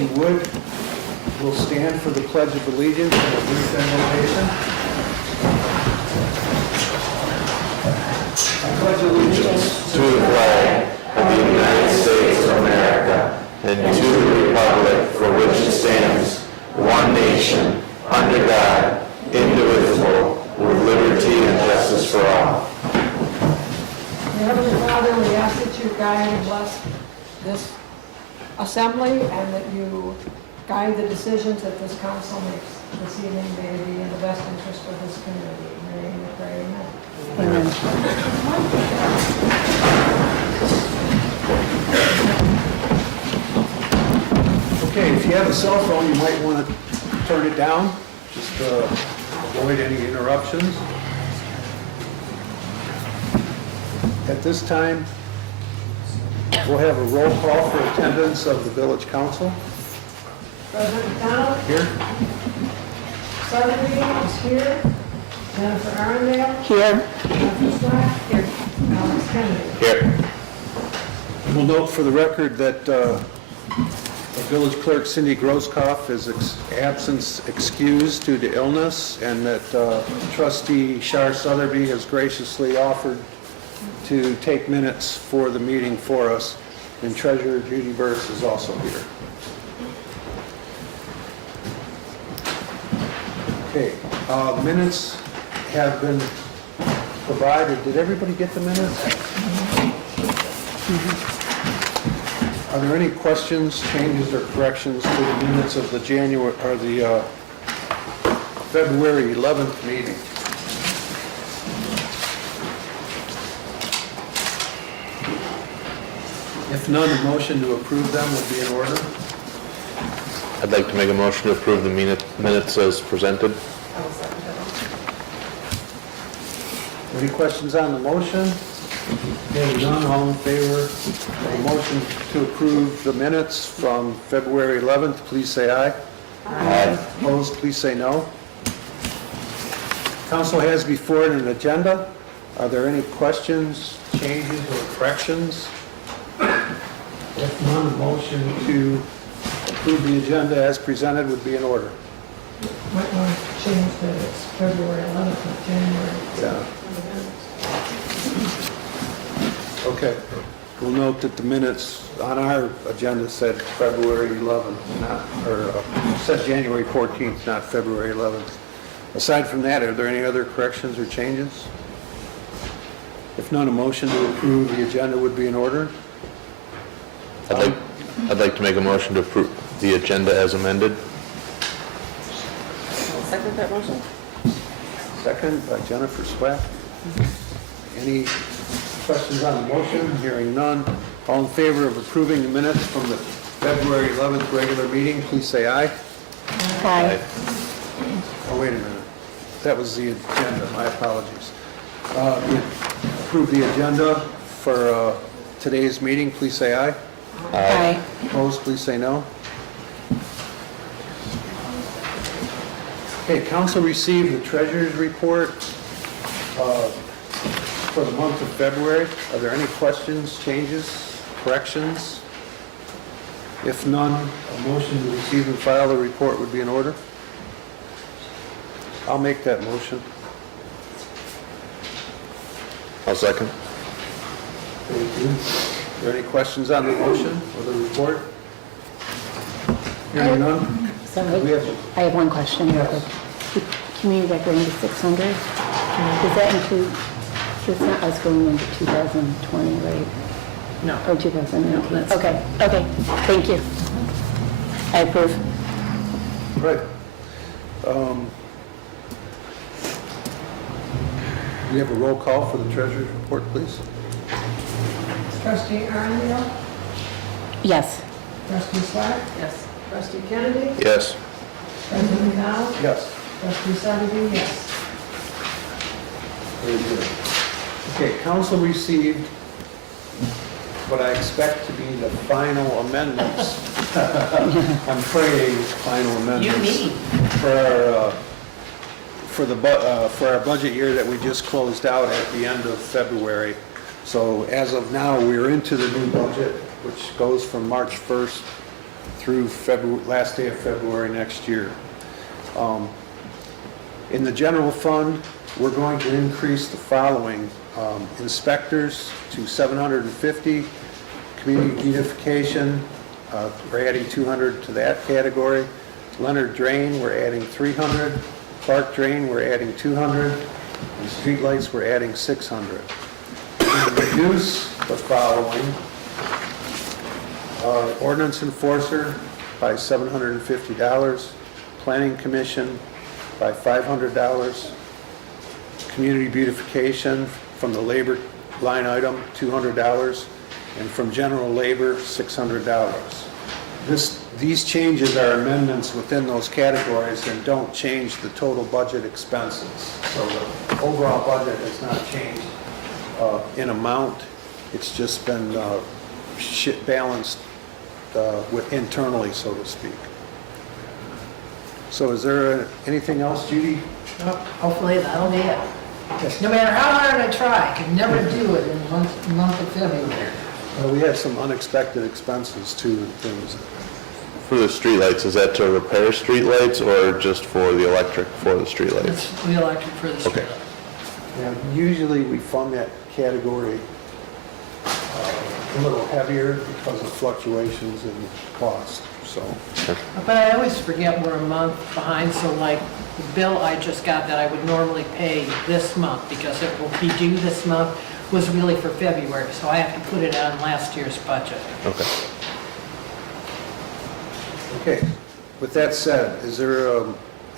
If you would, we'll stand for the Pledge of Allegiance and a brief invocation. I pledge allegiance to the flag of the United States of America and to the republic for which it stands, one nation, under God, indivisible, with liberty and justice for all. Heavenly Father, we ask that you guide and bless this assembly and that you guide the decisions that this council makes this evening. May it be in the best interest of this community. In your name we pray, amen. Okay, if you have a cell phone, you might want to turn it down, just to avoid any interruptions. At this time, we'll have a roll call for attendance of the village council. President McDonald? Here. Sutherland is here. Jennifer Arundel? Here. Jennifer Slack? Here. Alex Kennedy? Here. We'll note for the record that Village Clerk Cindy Grosskopf is absence excused due to illness, and that Trustee Shar Sotheby has graciously offered to take minutes for the meeting for us, and Treasurer Judy Burris is also here. Okay, minutes have been provided. Did everybody get the minutes? Are there any questions, changes, or corrections to the minutes of the January or the February 11th meeting? If none, a motion to approve them would be in order. I'd like to make a motion to approve the minutes as presented. Any questions on the motion? Hearing none, all in favor of the motion to approve the minutes from February 11th, please say aye. Aye. Opposed, please say no. Council has before it an agenda. Are there any questions, changes, or corrections? If none, a motion to approve the agenda as presented would be in order. Might want to change that it's February 11th, not January. Yeah. Okay. We'll note that the minutes on our agenda said February 11th, said January 14th, not February 11th. Aside from that, are there any other corrections or changes? If none, a motion to approve the agenda would be in order. I'd like to make a motion to approve the agenda as amended. I'll second that motion. Second by Jennifer Swack. Any questions on the motion? Hearing none. All in favor of approving the minutes from the February 11th regular meeting, please say aye. Aye. Oh, wait a minute. That was the agenda. My apologies. Approve the agenda for today's meeting, please say aye. Aye. Opposed, please say no. Okay, council received the treasurer's report for the month of February. Are there any questions, changes, corrections? If none, a motion to receive and file the report would be in order. I'll make that motion. I'll second. Thank you. Are there any questions on the motion or the report? Hearing none? Sorry, We have- I have one question. Yes. The community decorating to 600, does that include, it's not us going into 2020, right? No. Or 2019? No, that's- Okay, thank you. I approve. Right. We have a roll call for the treasurer's report, please. Trustee Arundel? Yes. Trustee Slack? Yes. Trustee Kennedy? Yes. President McDonald? Yes. Trustee Sutherland? Yes. Very good. Okay, council received what I expect to be the final amendments. I'm praying final amendments. You For our budget year that we just closed out at the end of February. So as of now, we're into the new budget, which goes from March 1st through February, last day of February next year. In the general fund, we're going to increase the following: inspectors to 750, community beautification, we're adding 200 to that category. Leonard Drain, we're adding 300. Clark Drain, we're adding 200. And streetlights, we're adding 600. We reduce the following: ordinance enforcer by $750, planning commission by $500, community beautification from the labor line item, $200, and from general labor, $600. These changes are amendments within those categories and don't change the total budget expenses. So the overall budget has not changed in amount. It's just been balanced internally, so to speak. So is there anything else, Judy? Well, hopefully that'll be it. No matter how hard I try, I can never do it in the month of February. We had some unexpected expenses too, and things. For the streetlights, is that to repair streetlights or just for the electric for the streetlights? It's the electric for the Okay. street. Yeah, usually we fund that category a little heavier because of fluctuations in cost, so. But I always forget we're a month behind, so like the bill I just got that I would normally pay this month because it will be due this month was really for February, so I have to put it on last year's budget. Okay. Okay, with that said, is there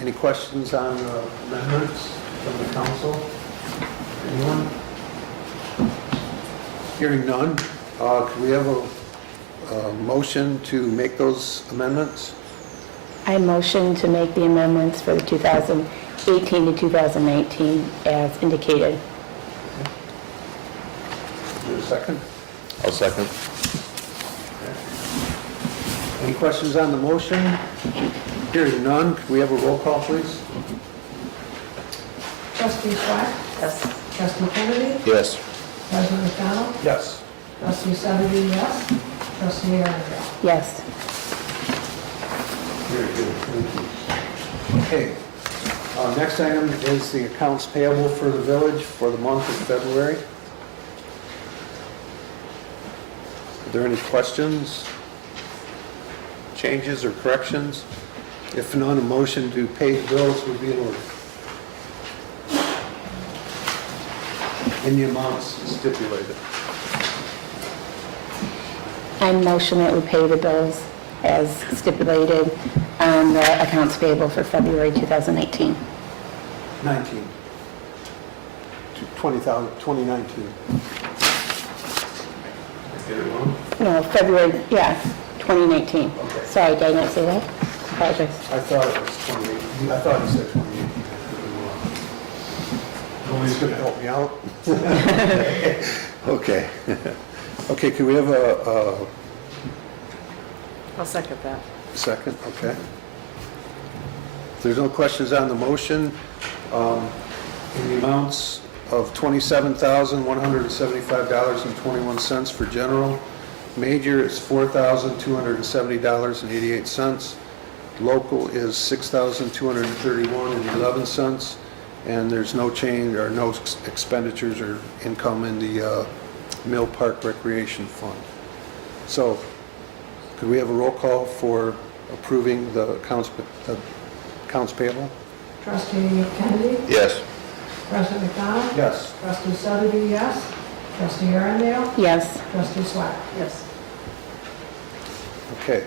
any questions on amendments from the council? Anyone? Hearing none, can we have a motion to make those amendments? I motion to make the amendments for the 2018 to 2019 as indicated. Is there a second? I'll second. Any questions on the motion? Hearing none, can we have a roll call, please? Trustee Swack? Yes. Trustee Kennedy? Yes. President McDonald? Yes. Trustee Sutherland, yes. Trustee Aaronville? Yes. Very good, thank you. Okay, next item is the accounts payable for the village for the month of February. Are there any questions, changes, or corrections? If none, a motion to pay the bills would be in order. In the amounts stipulated. I motion that we pay the bills as stipulated on the accounts payable for February 2018. 19. To 2019. Get it wrong? No, February, yeah, 2019. Okay. Sorry, did I not say that? Apologize. I thought it was 28. I thought you said 28. Nobody's going to help me out? Okay. Okay, can we have a I'll second that. second? Okay. If there's no questions on the motion, in the amounts of $27,175.21 for general, major is $4,270.88, local is $6,231.11, and there's no change or no expenditures or income in the Mill Park Recreation Fund. So, could we have a roll call for approving the accounts payable? Trustee Kennedy? Yes. President McDonald? Yes. Trustee Sutherland, yes. Trustee Aaronville? Yes. Trustee Swack? Yes. Okay.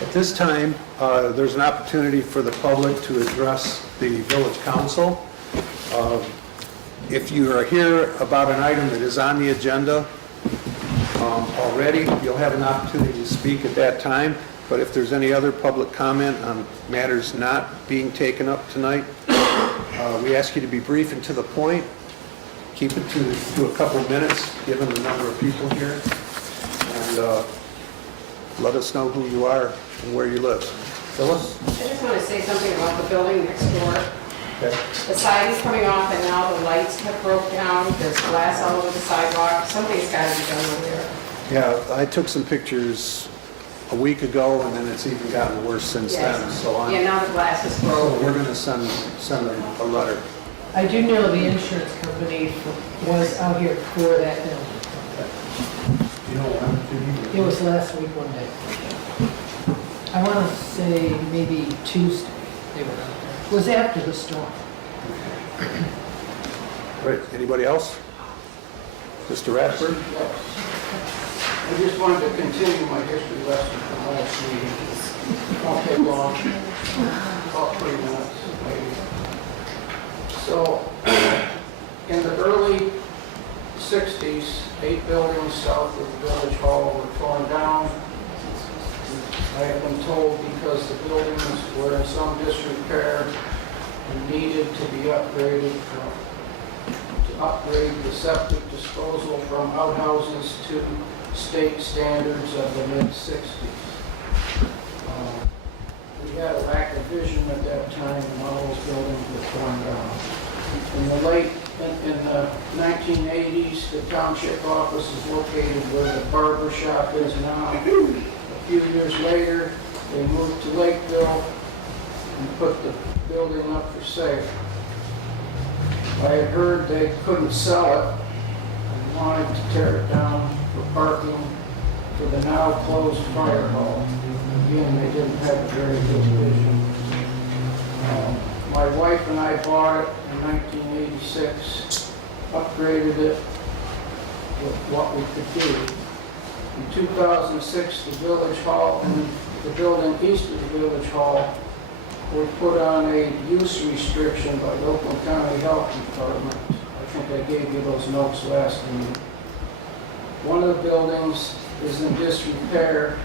At this time, there's an opportunity for the public to address the village council. If you are here about an item that is on the agenda already, you'll have an opportunity to speak at that time. But if there's any other public comment on matters not being taken up tonight, we ask you to be brief and to the point. Keep it to a couple of minutes, given the number of people here. And let us know who you are and where you live. Phyllis? I just want to say something about the building next door. Okay. The siding's coming off and now the lights have broke down. There's glass all over the sidewalk. Something's got to be done over there. Yeah, I took some pictures a week ago, and then it's even gotten worse since then, Yes. so on. Yeah, now the glass is So broken. we're gonna send them a letter. I do know the insurance company was out here for that building. It was last week one day. I want to say maybe Tuesday they were out there. It was after the storm. Right, anybody else? Mr. Radford? I just wanted to continue my history lesson from last meeting. Won't take long, about 3 minutes maybe. So, in the early 60s, 8 buildings south of the village hall were torn down. I have been told because the buildings were in some disrepair and needed to be upgraded to upgrade the septic disposal from outhouses to state standards of the mid-60s. We had a lack of vision at that time, and all those buildings were torn down. In the 1980s, the township office is located where the barber shop is now. A few years later, they moved to Lakeville and put the building up for sale. I had heard they couldn't sell it and wanted to tear it down for parking for the now closed fire hall. Again, they didn't have a very good vision. My wife and I bought it in 1986, upgraded it with what we could do. In 2006, the village hall and the building east of the village hall were put on a use restriction by the Oakland County Health Department. I think I gave you those notes last meeting. One of the buildings is in disrepair,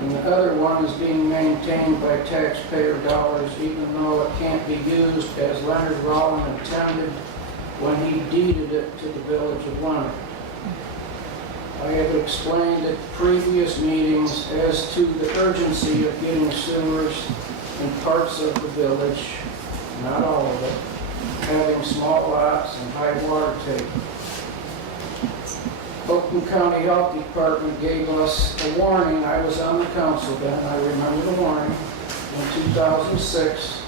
and the other one is being maintained by taxpayer dollars, even though it can't be used as Leonard Rollin intended when he deeded it to the village of Leonard. I have explained at previous meetings as to the urgency of getting sewers in parts of the village, not all of it, having small lots and high water table. Oakland County Health Department gave us a warning. I was on the council then, I remember the warning, in 2006.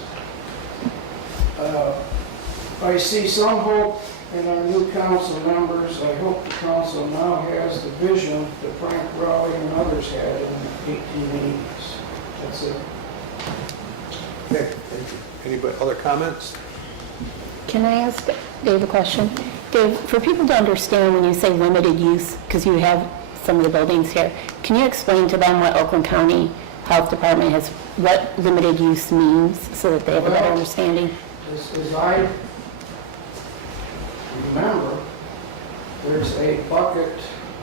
I see some hope in our new council members. I hope the council now has the vision that Frank Raleigh and others had in the 1880s. That's it. Okay, thank you. Anybody, other comments? Can I ask Dave a question? Dave, for people to understand when you say limited use, because you have some of the buildings here, can you explain to them what Oakland County Health Department has, what limited use means, so that they have a better understanding? As I remember, there's a bucket,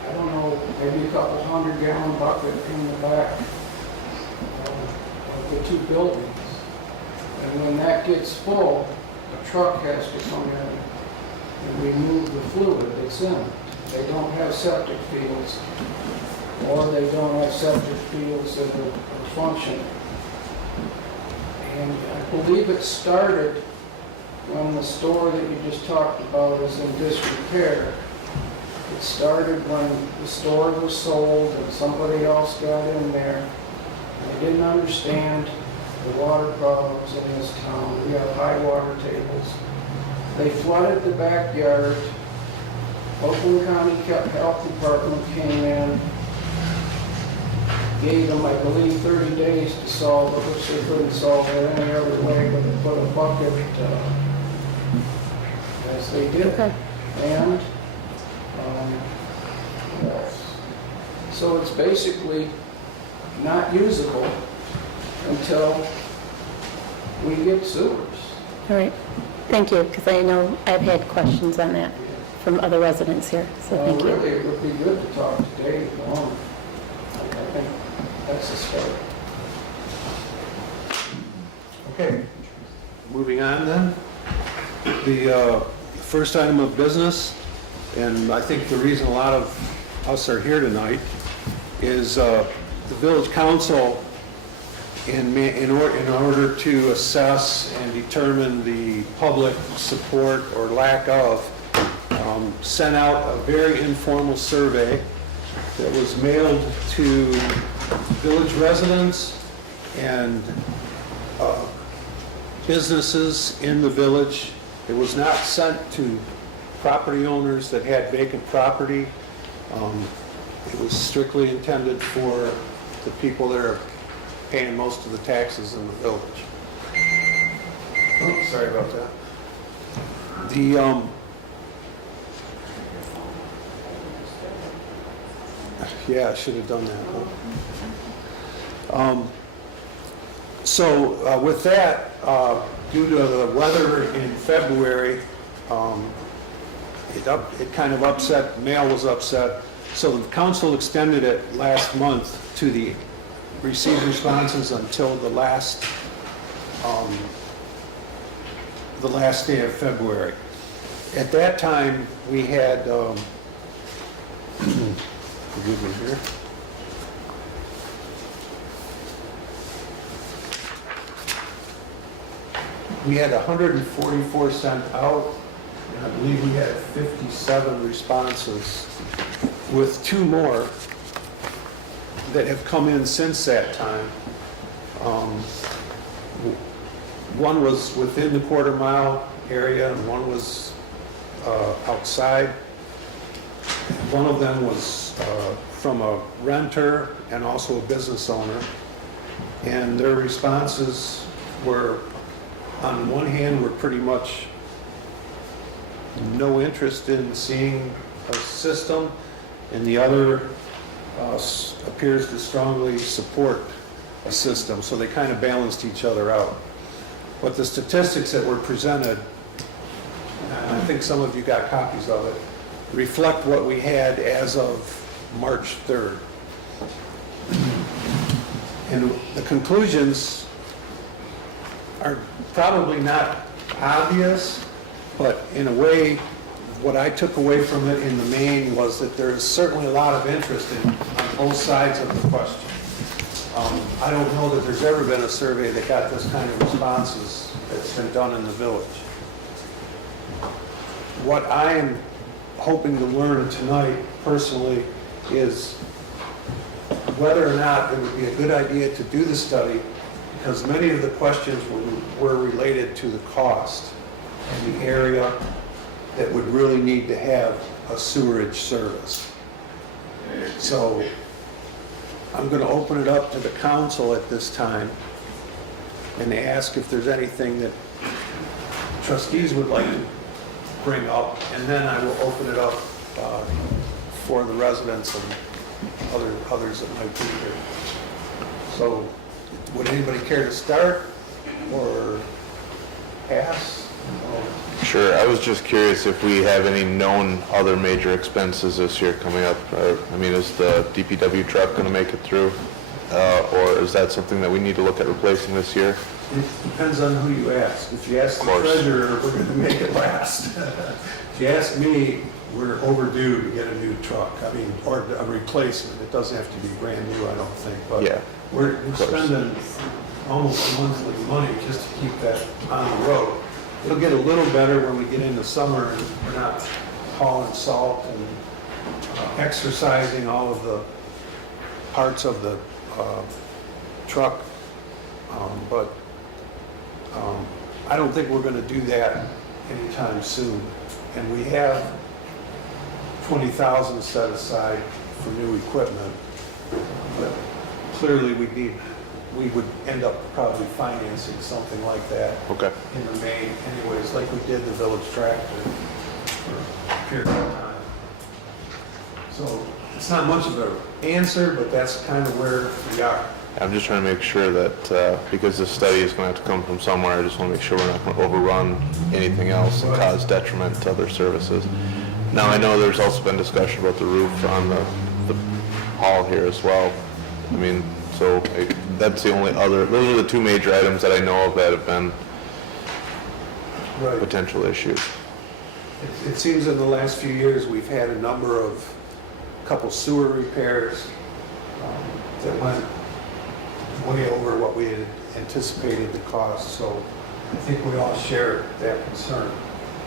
I don't know, maybe a couple 100-gallon bucket in the back of the 2 buildings. And when that gets full, a truck has to come in and remove the fluid that's in it. They don't have septic fields, or they don't have septic fields that are functioning. And I believe it started when the store that you just talked about is in disrepair. It started when the store was sold and somebody else got in there. And they didn't understand the water problems in this town. We have high water tables. They flooded the backyard. Oakland County Health Department came in, gave them, I believe, 30 days to solve it, which they couldn't solve it any other way, but they put a bucket, as they did. Okay. And, so it's basically not usable until we get sewers. All right, thank you, because I know I've had questions on that from other residents here, so thank you. Really, it would be good to talk to Dave Long. I think that's a start. Okay, moving on then. The first item of business, and I think the reason a lot of us are here tonight, is the village council, in order to assess and determine the public support or lack of, sent out a very informal survey that was mailed to village residents and businesses in the village. It was not sent to property owners that had vacant property. It was strictly intended for the people that are paying most of the taxes in the village. Oh, sorry about that. Yeah, I should have done that. Huh? So with that, due to the weather in February, it kind of upset, mail was upset. So the council extended it last month to the received responses until the last day of February. At that time, we had, forgive me here. We had 144 sent out, and I believe we had 57 responses, with 2 more that have come in since that time. One was within the quarter-mile area, and one was outside. One of them was from a renter and also a business owner. And their responses were, on one hand, were pretty much no interest in seeing a system, and the other appears to strongly support a system. So they kind of balanced each other out. But the statistics that were presented, and I think some of you got copies of it, reflect what we had as of March 3rd. And the conclusions are probably not obvious, but in a way, what I took away from it in the main was that there is certainly a lot of interest on both sides of the question. I don't know that there's ever been a survey that got this kind of responses that's been done in the village. What I am hoping to learn tonight personally is whether or not it would be a good idea to do the study, because many of the questions were related to the cost and the area that would really need to have a sewerage service. So I'm going to open it up to the council at this time and ask if there's anything that trustees would like to bring up, and then I will open it up for the residents and others that might be here. So would anybody care to start or pass? Sure, I was just curious if we have any known other major expenses this year coming up. I mean, is the DPW truck going to make it through? Or is that something that we need to look at replacing this year? It depends on who you ask. If you ask the treasurer, we're going to make it last. If you ask me, we're overdue to get a new truck. I mean, or a replacement. It doesn't have to be brand new, I don't think. But Yeah, we're spending almost monthly money just to keep that on the road. It'll get a little better when we get into summer and we're not hauling salt and exercising all of the parts of the truck. But I don't think we're going to do that anytime soon. And we have $20,000 set aside for new equipment. But clearly we would end up probably financing something like that okay. in the main anyways, like we did the village tractor for a period of time. So it's not much of an answer, but that's kind of where we are. I'm just trying to make sure that, because this study is going to have to come from somewhere, I just want to make sure we're not going to overrun anything else and cause detriment to other services. Now, I know there's also been discussion about the roof on the hall here as well. I mean, so that's the only other, those are the 2 major items that I know of that have been potential issues. It seems in the last few years, we've had a couple sewer repairs that went way over what we had anticipated the cost, so I think we all share that concern.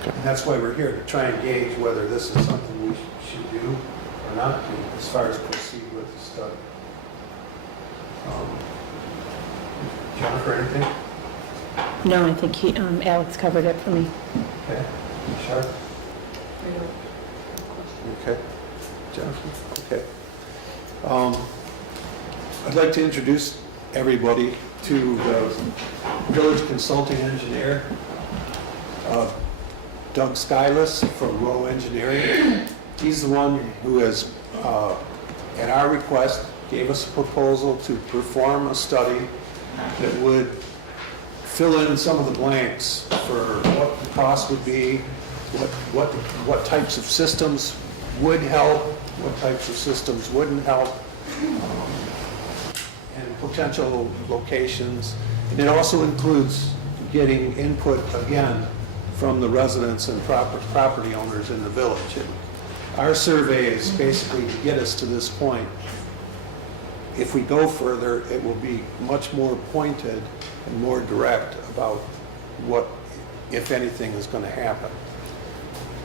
And that's why we're here, to try and gauge whether this is something we should do or not to, as far as proceed with the study. Jennifer, anything? No, I think Alex covered it for me. Okay. Sharp? Okay. Jennifer? Okay. I'd like to introduce everybody to the village consulting engineer, Doug Skyless from Rowe Engineering. He's the one who has, at our request, gave us a proposal to perform a study that would fill in some of the blanks for what the cost would be, what types of systems would help, what types of systems wouldn't help, and potential locations. And it also includes getting input, again, from the residents and property owners in the village. Our survey is basically to get us to this point. If we go further, it will be much more pointed and more direct about what, if anything, is going to happen.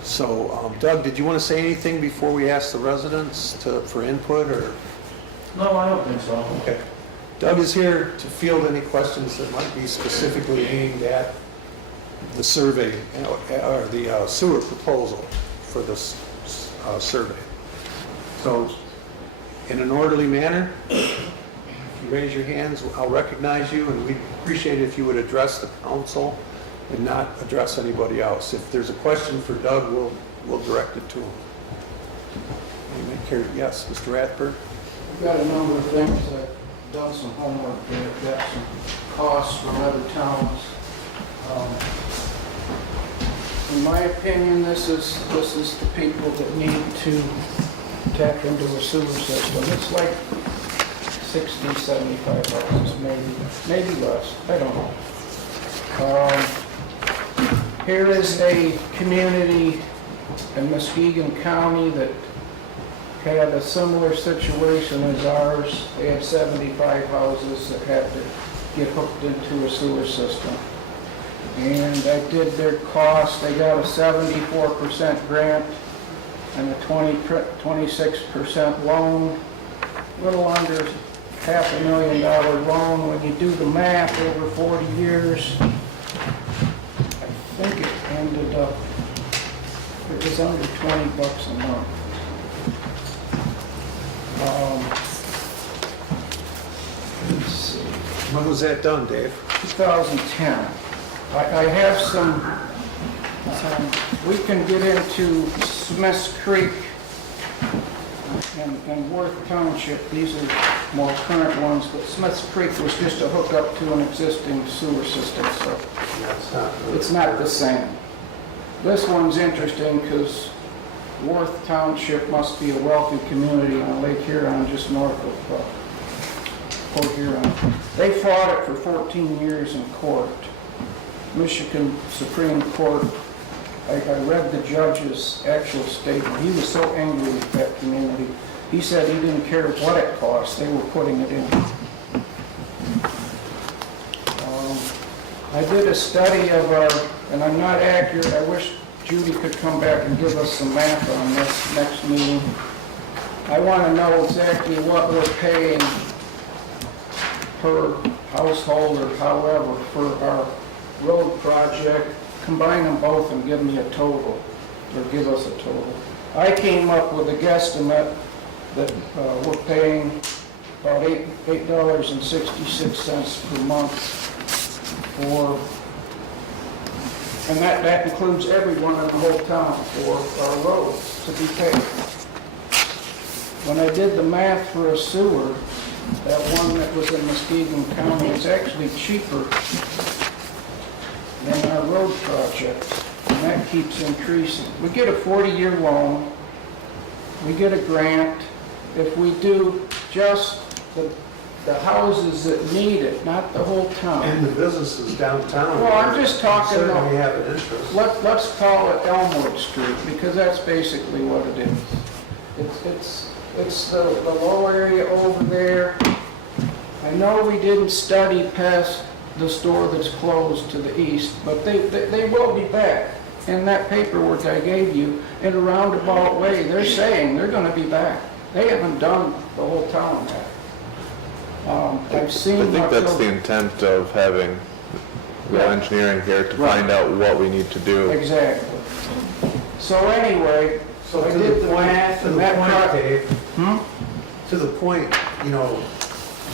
So, Doug, did you want to say anything before we ask the residents for input, or? No, I don't think so. Okay. Doug is here to field any questions that might be specifically aimed at the survey, or the sewer proposal for this survey. So, in an orderly manner, if you raise your hands, I'll recognize you, and we'd appreciate it if you would address the council and not address anybody else. If there's a question for Doug, we'll direct it to him. Yes, Mr. Rathburn? We've got a number of things. I've done some homework there, got some costs from other towns. In my opinion, this is the people that need to tap into a sewer system. It's like 60, 75 houses, maybe less, I don't know. Here is a community in Muskegon County that had a similar situation as ours. They had 75 houses that had to get hooked into a sewer system. And I did their cost. They got a 74% grant and a 26% loan, a little under $500,000 loan. When you do the math over 40 years, I think it ended up, it was under $20 a month. Let's see. When was that done, Dave? 2010. I have some, we can get into Smiths Creek and Worth Township. These are more current ones, but Smiths Creek was just a hookup to an existing sewer system, so it's not the same. This one's interesting because Worth Township must be a wealthy community on Lake Huron, just north of Port Huron. They fought it for 14 years in court. Michigan Supreme Court, I read the judge's actual statement. He was so angry with that community. He said he didn't care what it cost, they were putting it in. I did a study of our, and I'm not accurate, I wish Judy could come back and give us some math on this next meeting. I want to know exactly what we're paying per household or however for our road project. Combine them both and give me a total, or give us a total. I came up with a guesstimate that we're paying about $8.66 per month for, and that includes everyone in the whole town for our roads to be paid. When I did the math for a sewer, that one that was in Muskegon County is actually cheaper than our road project, and that keeps increasing. We get a 40-year loan, we get a grant. If we do just the houses that need it, not the whole town. And the businesses downtown. Well, I'm just talking, Certainly have an interest. let's call it Elmwood Street, because that's basically what it is. It's the low area over there. I know we didn't study past the store that's closed to the east, but they will be back. in that paperwork I gave you, in a roundabout way, they're saying they're gonna be back. They haven't done the whole town yet. I've seen. I think what that's the they'll- intent of having the Yeah. engineering here, to Right. find out what we need to do. Exactly. So anyway, So I to did the the point, math to and the that point, pro- Dave, Hmm? to the point, you know,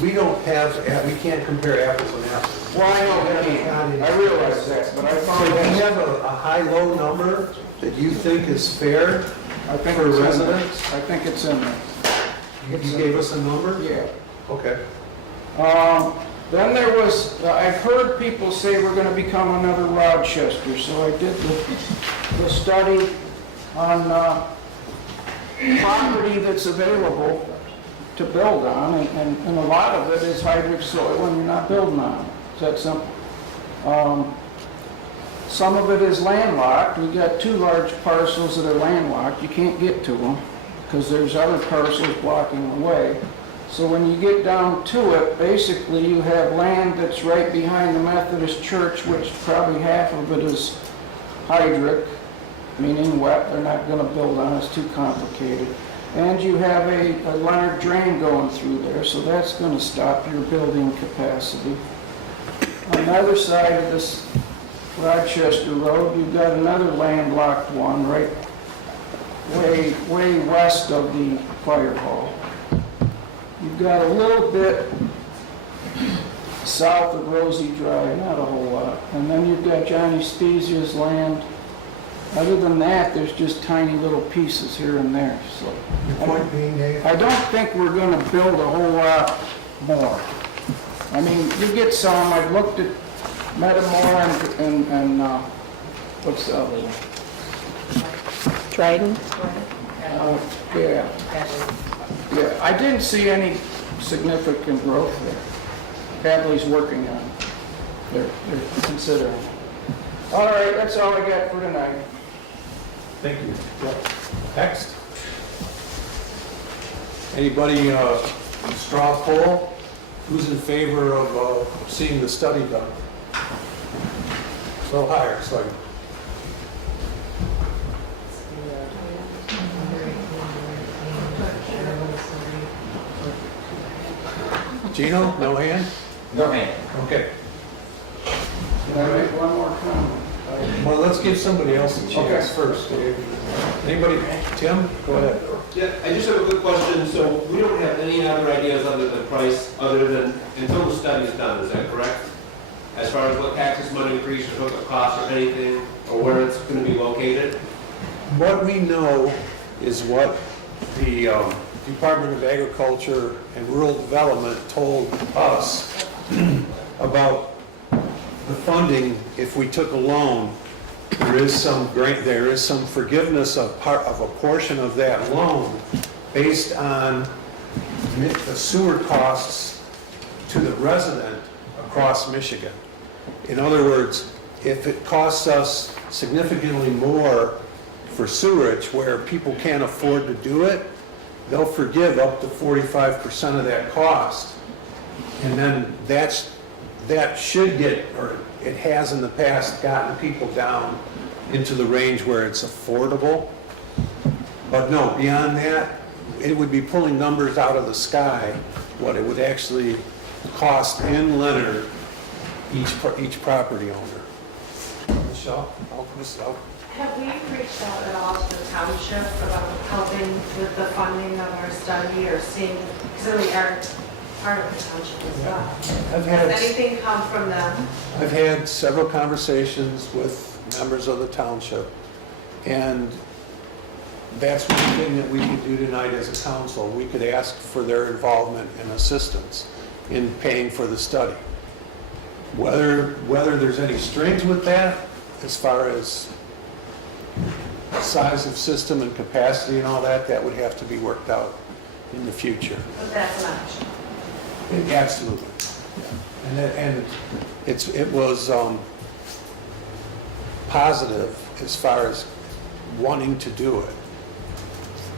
we don't have, we can't compare apples and apples. Well, I know that, I realize that, but I So found do you that, have a high-low number that you think is fair I think for it's in there. residents? I think it's in there, You gave us a number? yeah. Okay. Then there was, I've heard people say we're gonna become another Rochester, so I did the study on property that's available to build on, and a lot of it is hydric soil and you're not building on it. It's that simple. Some of it is landlocked. We've got 2 large parcels that are landlocked. You can't get to them because there's other parcels blocking the way. So when you get down to it, basically you have land that's right behind the Methodist church, which probably half of it is hydric, meaning wet. They're not going to build on it, it's too complicated. And you have a Leonard drain going through there, so that's going to stop your building capacity. On the other side of this Rochester Road, you've got another landlocked one right way west of the fire hall. You've got a little bit south of Rosie Drive, not a whole lot. And then you've got Johnny Spezia's land. Other than that, there's just tiny little pieces here and there, so. Your point being, Dave? I don't think we're gonna build a whole lot more. I mean, you get some, I've looked at Metamore and what's the other one? Dryden? Yeah. Yeah, I didn't see any significant growth there. Hadley's working on it. They're considering it. All right, that's all I got for tonight. Thank you. Next. Anybody, straw poll? Who's in favor of seeing the study done? So higher, so. Gino, no hand? No hand. Okay. Can I make one more comment? Well, let's give somebody else a chance first. Anybody? Tim, go ahead. Yeah, I just have a quick question. So we don't have any other ideas other than price, other than until the study is done, is that correct? As far as what taxes might increase or what the cost or anything, or where it's going to be located? What we know is what the Department of Agriculture and Rural Development told us about the funding. If we took a loan, there is some forgiveness of a portion of that loan based on the sewer costs to the resident across Michigan. In other words, if it costs us significantly more for sewerage where people can't afford to do it, they'll forgive up to 45% of that cost. And then that should get, or it has in the past, gotten people down into the range where it's affordable. But no, beyond that, it would be pulling numbers out of the sky, what it would actually cost in Leonard, each property owner. Michelle? Have we reached out at all to the township about helping with the funding of our study or seeing, because we are part of the township as well? Has anything come from them? I've had several conversations with members of the township, and that's one thing that we could do tonight as a council. We could ask for their involvement and assistance in paying for the study. Whether there's any strings with that, as far as size of system and capacity and all that, that would have to be worked out in the future. But that's an option. Absolutely. And it was positive as far as wanting to do it.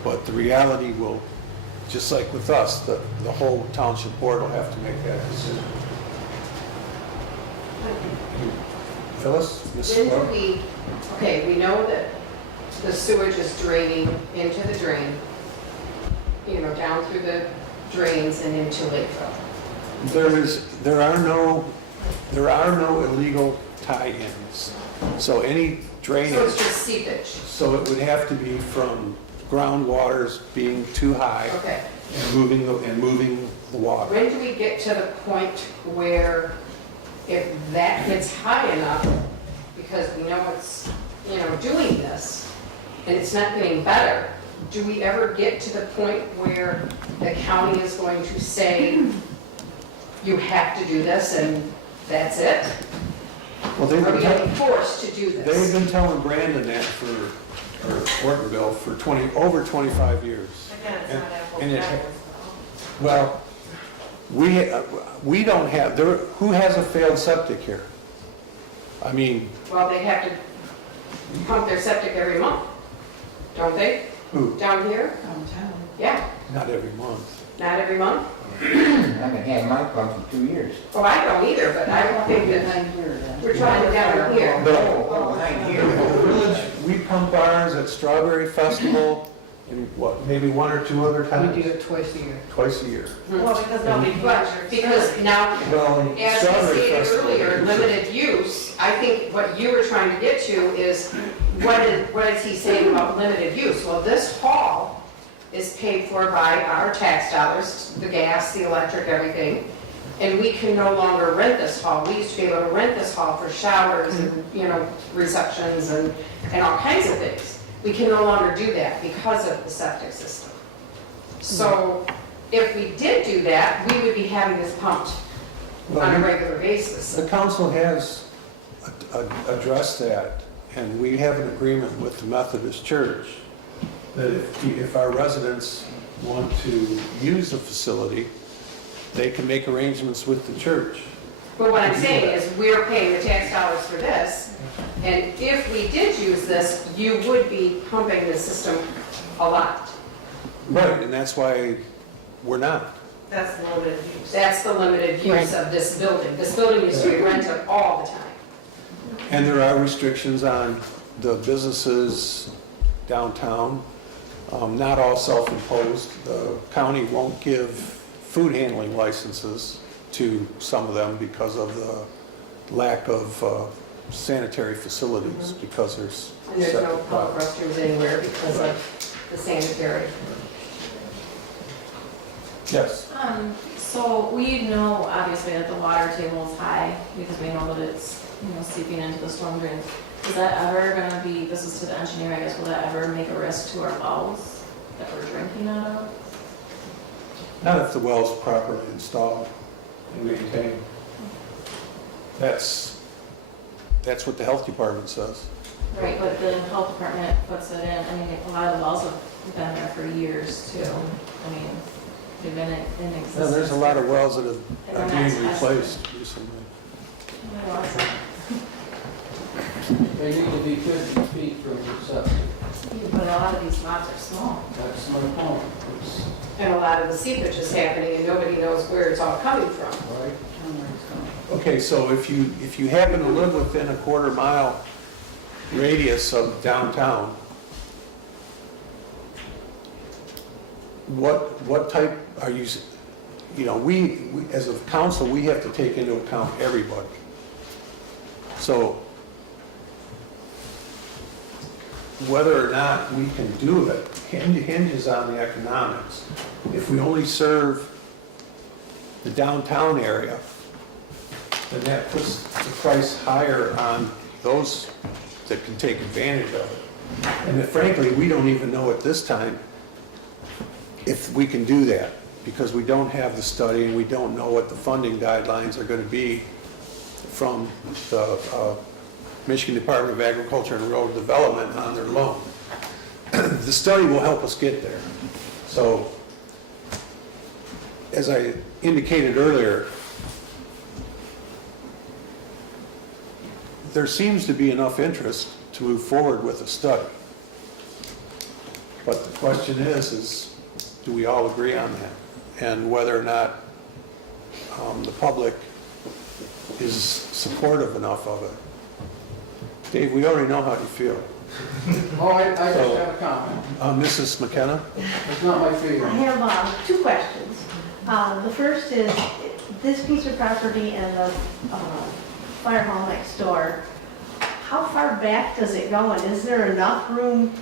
But the reality will, just like with us, the whole township board will have to make that decision. Phyllis? Ms. When do Clark? we know that the sewage is draining into the drain, down through the drains and into Lakeville. There are no illegal tie-ins. So any So drainage, it's just seepage. so it would have to be from groundwaters being too high Okay. and moving the water. When do we get to the point where if that gets high enough, because we know it's, doing this, and it's not getting better, do we ever get to the point where the county is going to say, you have to do this and that's it? Well, Are we going to be forced to do they've this? been telling Brandon that or Ortonville for over 25 years. Again, it's not apples And to it- apples. Well, we don't have, who has a failed septic here? I mean, Well, they have to pump their septic every month, don't they? who? Down here? Downtown. Yeah, Not every month. not every month. I haven't had my pump in 2 years. Oh, I don't either, but I don't think that we're trying to down here. Oh, behind The here. village, we pump ours at Strawberry Festival and maybe one or two other times? We do it twice a year. Twice a year. Well, because nobody But measures. because now, Well, as we Strawberry stated Festival. earlier, limited use, I think what you were trying to get to is, what is he saying about limited use? Well, this hall is paid for by our tax dollars, the gas, the electric, everything, and we can no longer rent this hall. We used to be able to rent this hall for showers and, receptions and all kinds of things. We can no longer do that because of the septic system. So if we did do that, we would be having this pumped on a regular basis. The council has addressed that, and we have an agreement with the Methodist Church that if our residents want to use the facility, they can make arrangements with the church. But what I'm saying is, we're paying the tax dollars for this, and if we did use this, you would be pumping the system a lot. Right, and that's why we're not. That's limited use. That's the limited use of this building. This building used to be rented all the time. And there are restrictions on the businesses downtown, not all self-imposed. The county won't give food handling licenses to some of them because of the lack of sanitary facilities, because there's And there's no septic public problems. restrooms anywhere because of the sanitary. Yes. So we know obviously that the water table is high because we know that it's, seeping into the storm drains. Is that ever gonna be, this is to the engineer, I guess, will that ever make a risk to our wells that we're drinking out of? Not if the well's properly installed and maintained. That's what the health department says. Right, but the health department puts it in, a lot of the wells have been there for years too. They've been in existence. Yeah, there's a lot of wells that are And being they're not replaced recently. They need to be 50 feet from the septic. But a lot of these lots are small. That's my point. It's, And a lot of the seepage is happening and nobody knows where it's all coming from. right? Okay, so if you happen to live within a quarter-mile radius of downtown, what type are you, we as a council, we have to take into account everybody. So whether or not we can do it hinges on the economics. If we only serve the downtown area, then that puts the price higher on those that can take advantage of it. And frankly, we don't even know at this time if we can do that, because we don't have the study and we don't know what the funding guidelines are going to be from the Michigan Department of Agriculture and Rural Development on their loan. The study will help us get there. So, as I indicated earlier, there seems to be enough interest to move forward with a study. But the question is do we all agree on that? And whether or not the public is supportive enough of it. Dave, we already know how you feel. Oh, I just have a comment. Mrs. McKenna? It's not my I feeling. have two questions. The first is, this piece of property and the fire hall next door, how far back does it go? And is there enough room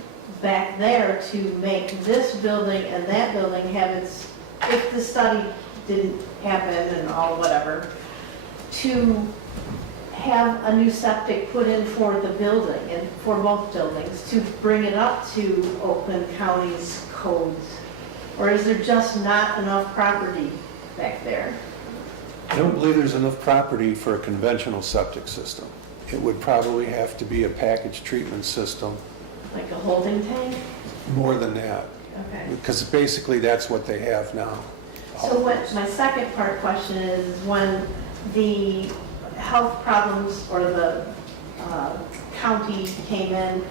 back there to make this building and that building have its, if the study didn't happen and all whatever, to have a new septic put in for the building and for both buildings to bring it up to Oakland County's codes? Or is there just not enough property back there? I don't believe there's enough property for a conventional septic system. It would probably have to be a package treatment system, Like a holding tank? more than that, Okay. because basically that's what they have now. So what, my second part question is, when the health problems or the county came in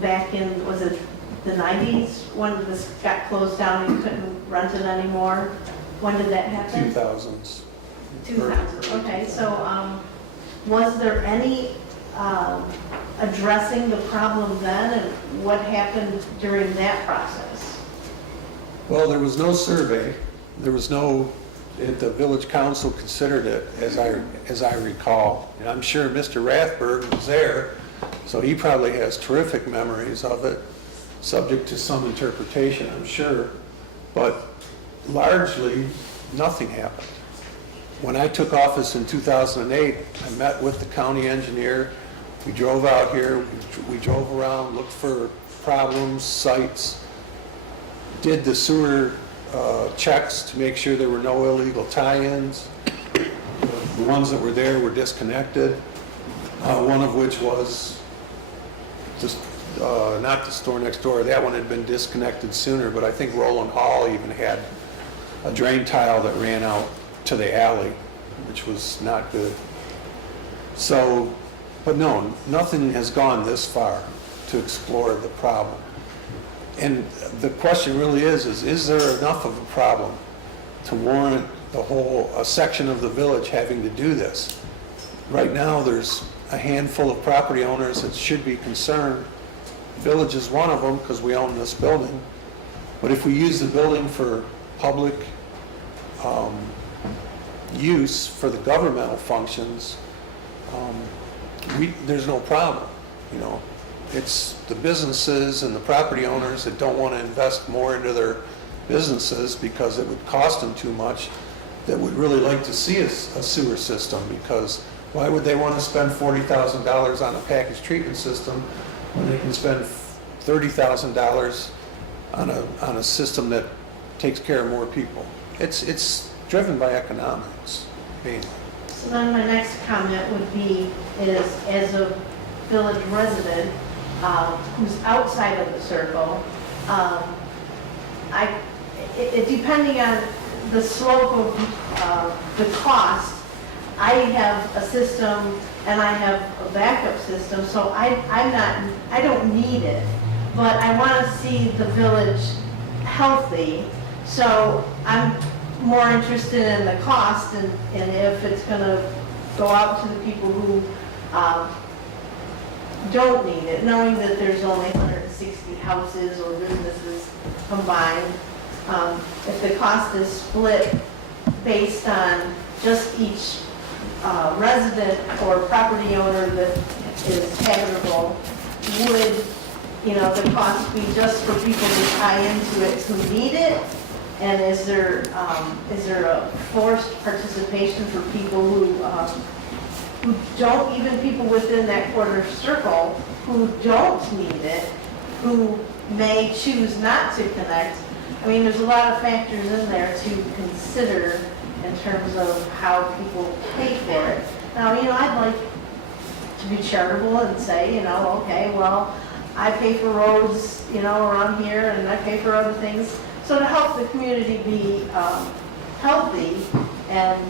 back in, was it the 90s, when this got closed down and you couldn't rent it anymore? When did that happen? 2000s. 2000, okay, so was there any addressing the problem then, and what happened during that process? Well, there was no survey. There was no, the village council considered it, as I recall. And I'm sure Mr. Rathberg was there, so he probably has terrific memories of it, subject to some interpretation, I'm sure. But largely, nothing happened. When I took office in 2008, I met with the county engineer. We drove out here, we drove around, looked for problems, sites, did the sewer checks to make sure there were no illegal tie-ins. The ones that were there were disconnected, one of which was just not the store next door. That one had been disconnected sooner, but I think Roland Hall even had a drain tile that ran out to the alley, which was not good. So, but no, nothing has gone this far to explore the problem. And the question really is there enough of a problem to warrant the whole, a section of the village having to do this? Right now, there's a handful of property owners that should be concerned. The village is one of them because we own this building. But if we use the building for public use for the governmental functions, there's no problem, you know. It's the businesses and the property owners that don't want to invest more into their businesses because it would cost them too much, that would really like to see a sewer system, because why would they want to spend $40,000 on a package treatment system when they can spend $30,000 on a system that takes care of more people? It's driven by economics, mainly. So then my next comment would be, is as a village resident who's outside of the circle, depending on the slope of the cost, I have a system and I have a backup system, so I don't need it, but I want to see the village healthy, so I'm more interested in the cost and if it's going to go out to the people who don't need it, knowing that there's only 160 houses or businesses combined. If the cost is split based on just each resident or property owner that is habitable, would, the cost be just for people to tie into it who need it? And is there a forced participation for people who don't, even people within that quarter circle who don't need it, who may choose not to connect? I mean, there's a lot of factors in there to consider in terms of how people pay for it. Now, I'd like to be charitable and say, okay, well, I pay for roads, around here, and I pay for other things. So to help the community be healthy and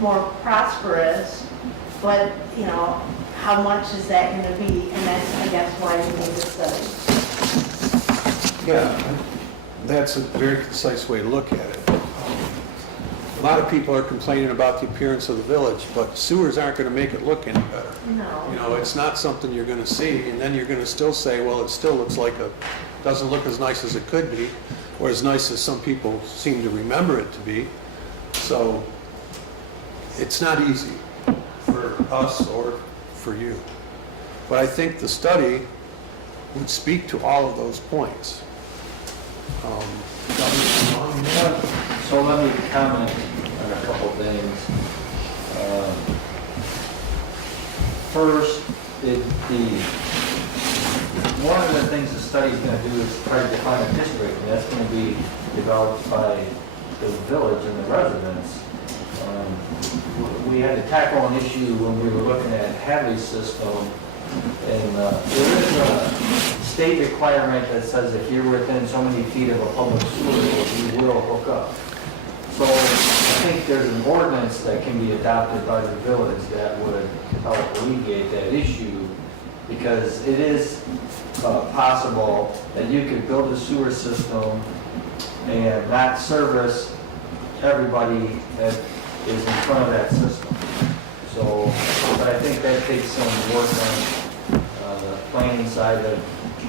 more prosperous, but, how much is that going to be? And that's, I guess, why we need to study. Yeah, that's a very concise way to look at it. lot of people are complaining about the appearance of the village, but sewers aren't gonna make it look any better. No. You know, it's not something you're gonna see, and then you're gonna still say, well, it still looks like doesn't look as nice as it could be, or as nice as some people seem to remember it to be. So, it's not easy for us or for you. But I think the study would speak to all of those points. So let me comment on a couple of things. First, one of the things the study's going to do is try to define a district, and that's going to be developed by the village and the residents. We had to tackle an issue when we were looking at Hadley's system, and there is a state requirement that says if you're within so many feet of a public sewer, you will hook up. So I think there's an ordinance that can be adopted by the village that would help alleviate that issue, because it is possible that you could build a sewer system and not service everybody that is in front of that system. So, but I think that takes some work on the planning side of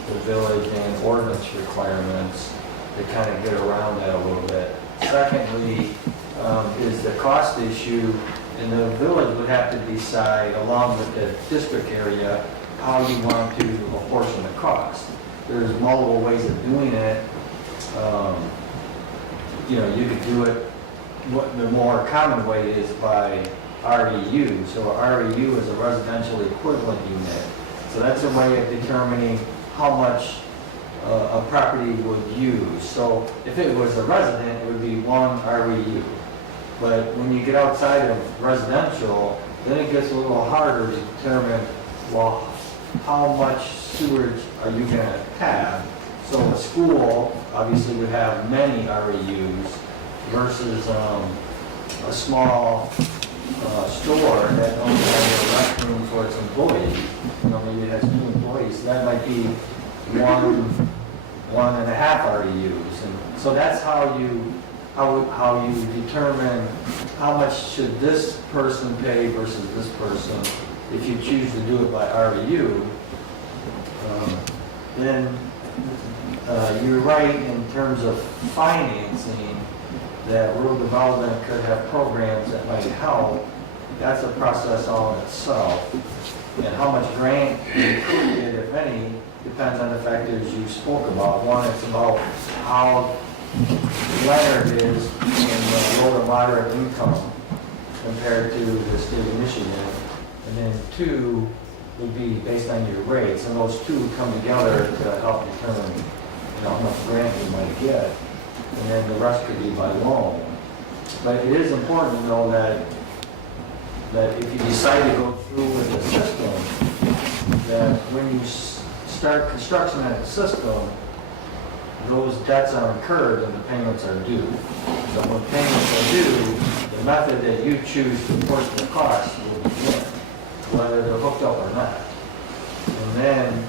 the village and ordinance requirements to kind of get around that a little bit. Secondly, is the cost issue, and the village would have to decide, along with the district area, how you want to apportion the cost. There's multiple ways of doing it. You know, you could do it, what the more common way is by REU. So REU is a residential equivalent unit. So that's a way of determining how much a property would use. So if it was a resident, it would be one REU. But when you get outside of residential, then it gets a little harder to determine, well, how much sewage are you going to have? So a school obviously would have many REUs versus a small store that only has a restroom for its employees. You know, maybe it has 2 employees. That might be 1.5 REUs. And so that's how you determine how much should this person pay versus this person. If you choose to do it by REU, then you're right in terms of financing, that rural development could have programs that might help. That's a process all in itself. And how much grant you could get, if any, depends on the factors you spoke about. One, it's about how Leonard is in the low to moderate income compared to the state of Michigan. And then 2 would be based on your rates, and those 2 come together to help determine, you know, how much grant you might get. And then the rest could be by loan. But it is important to know that if you decide to go through with the system, that when you start construction of the system, those debts are incurred and the payments are due. So when payments are due, the method that you choose to portion the cost will begin, whether they're hooked up or not. And then,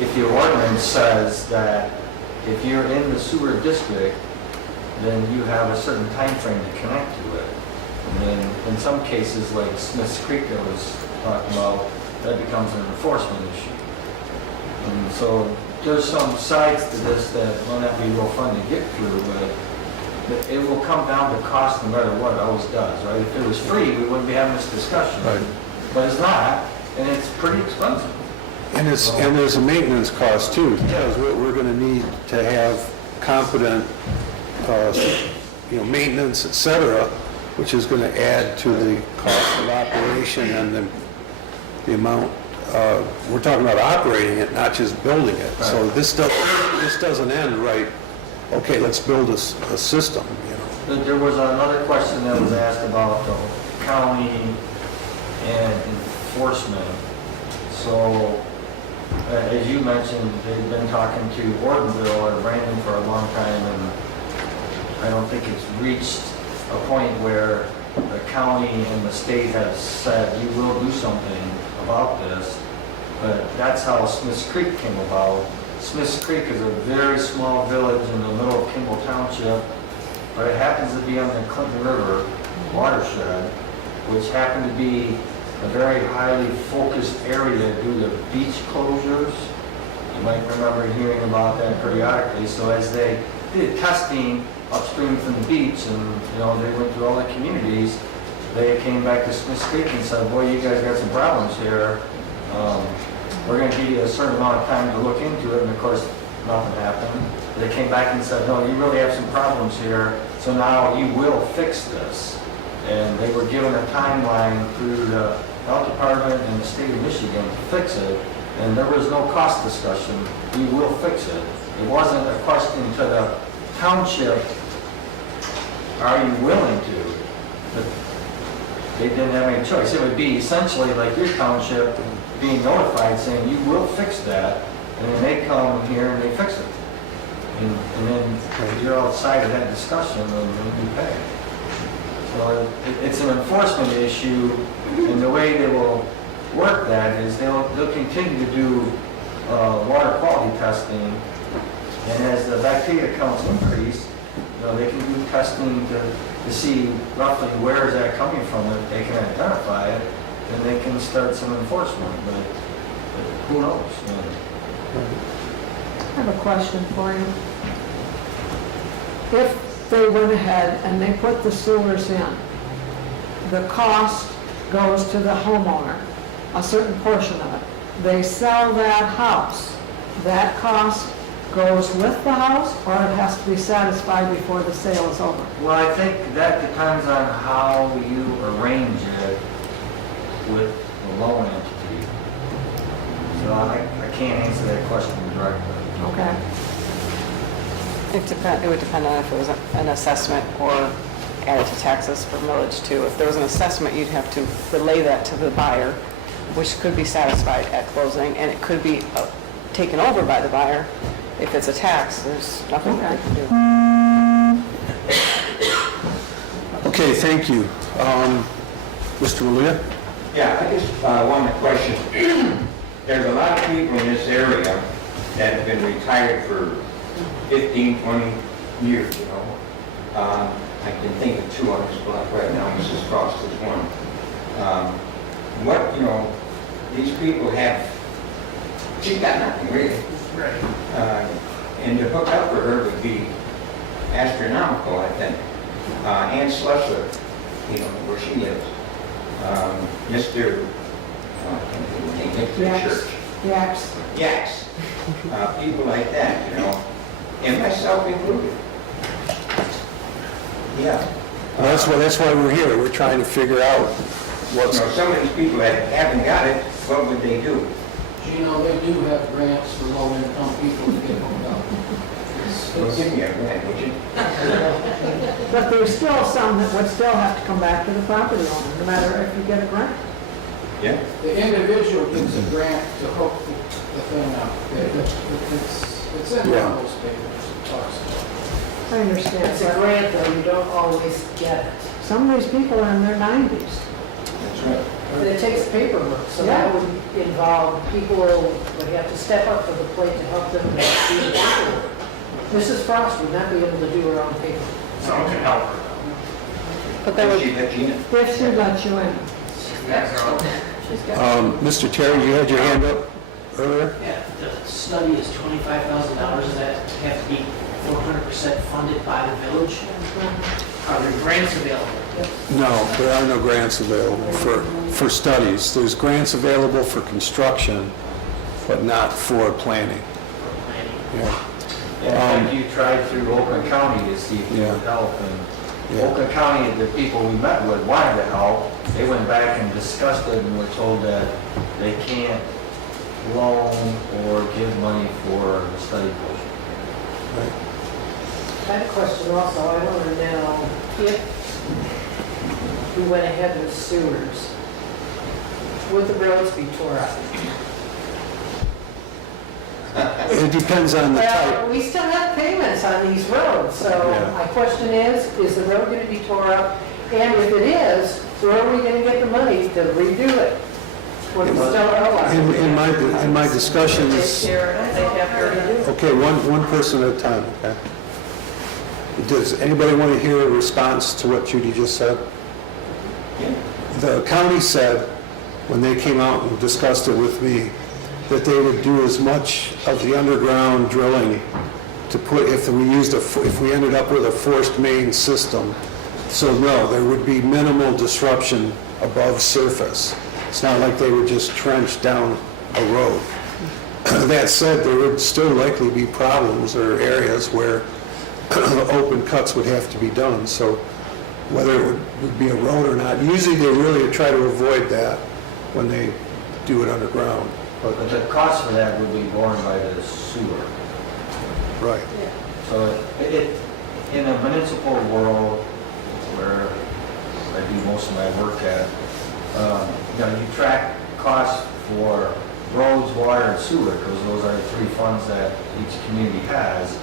if your ordinance says that if you're in the sewer district, then you have a certain time frame to connect to it. And then in some cases, like Smith's Creek that was talking about, that becomes an enforcement issue. And so there's some sides to this that will not be real fun to get through, but it will come down to cost no matter what, it always does, right? If it was free, we wouldn't be having this discussion. Right. But it's not, and it's pretty expensive. And there's a maintenance cost too, because we're going to need to have competent, maintenance, et cetera, which is going to add to the cost of operation and the amount. We're talking about operating it, not just building it. So Right. this doesn't end right. Okay, let's build a system. You know. There was another question that was asked about the county and enforcement. So, as you mentioned, they've been talking to Ortonville or Brandon for a long time, and I don't think it's reached a point where the county and the state have said, you will do something about this. But that's how Smith's Creek came about. Smith's Creek is a very small village in the middle of Kimball Township, but it happens to be on the Clinton River, watershed, which happened to be a very highly focused area due to beach closures. You might remember hearing about that periodically. So as they did testing upstream from the beach and, they went through all the communities, they came back to Smith Creek and said, boy, you guys got some problems here. We're going to give you a certain amount of time to look into it. And of course, nothing happened. They came back and said, no, you really have some problems here. So now you will fix this. And they were given a timeline through the health department and the state of Michigan to fix it. And there was no cost discussion. We will fix it. It wasn't a question to the township, are you willing to? But they didn't have any choice. It would be essentially like your township being notified saying, you will fix that. And then they come here and they fix it. And then you're outside of that discussion and then you pay. So it's an enforcement issue, and the way they will work that is they'll continue to do water quality testing, and as the bacteria counts increase, they can do testing to see roughly where is that coming from. If they can identify it, then they can start some enforcement, but who knows? I have a question for you. If they went ahead and they put the sewers in, the cost goes to the homeowner, a certain portion of it. They sell that house, that cost goes with the house, or it has to be satisfied before the sale is over? Well, I think that depends on how you arrange it with the loan entity. So I can't answer that question directly. Okay. It would depend on if it was an assessment or added to taxes for millage too. If there was an assessment, you'd have to relay that to the buyer, which could be satisfied at closing, and it could be taken over by the buyer. If it's a tax, there's nothing that they can do. Okay, thank you. Mr. Malia? Yeah, I just want to question. There's a lot of people in this area that have been retired for 15, 20 years, I can think of two on this block right now. Mrs. Frost is one. These people have, she's got nothing really. Right. And to hook up for her would be astronomical, I think. Ann Slusser, where she lives. Mr. Yaks. People like that, and myself included. Yeah. Well, that's why we're here. We're trying to figure out what's... Some of these people that haven't got it, what would they do? Gino, they do have grants for low-income people to get hooked up. Well, give me a grant, would you? But there's still some that would still have to come back to the property owner, no matter if you get a grant. Yeah. The individual gets a grant to hook the thing up. It's in those papers, it talks about. I understand. It's a grant, though, you don't always get it. Some of these people are in their 90s. That's right. But it takes paperwork, so that would involve people would have to step up to the plate to help them do the paperwork. Mrs. Frost would not be able to do her own paperwork. Someone can help her. But that would If she let you in. Mr. Terry, you had your hand up earlier? Yeah, the study is $25,000. Does that have to be 400% funded by the village? Are there grants available? No, there are no grants available for studies. There's grants available for construction, but not for planning. Yeah. Yeah, in fact, you tried through Oakland County to see if you could help, and Oakland County, the people we met with wanted to help. They went back and discussed it and were told that they can't loan or give money for the study portion. Right. I had a question also. I want to know if we went ahead with sewers, would the roads be tore up? It depends on the type. Well, we still have payments on these roads, so Yeah. my question is the road going to be tore up? And if it is, where are we going to get the money to redo it? When we still owe us? In my discussions, okay, one person at a time, okay? Does anybody want to hear a response to what Judy just said? The county said, when they came out and discussed it with me, that they would do as much of the underground drilling to put, if we ended up with a forced main system. So no, there would be minimal disruption above surface. It's not like they would just trench down a road. That said, there would still likely be problems or areas where open cuts would have to be done. So whether it would be a road or not, usually they really try to avoid that when they do it underground. But the cost for that would be borne by the sewer. Right. So in a municipal world where I do most of my work at, you track costs for roads, water, and sewer, because those are the three funds that each community has,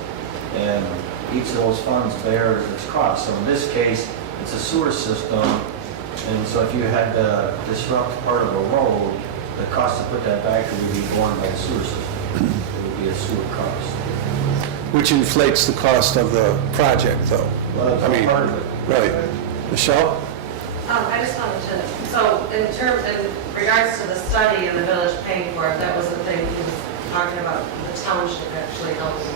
and each of those funds bears its cost. So in this case, it's a sewer system, and so if you had to disrupt part of a road, the cost to put that back would be borne by the sewer system. It would be a sewer cost. Which inflates the cost of the project, though. Well, that's I mean, part of it. right. Michelle? I just wanted to, so in regards to the study and the village paying for it, that was the thing he was talking about, the township actually owning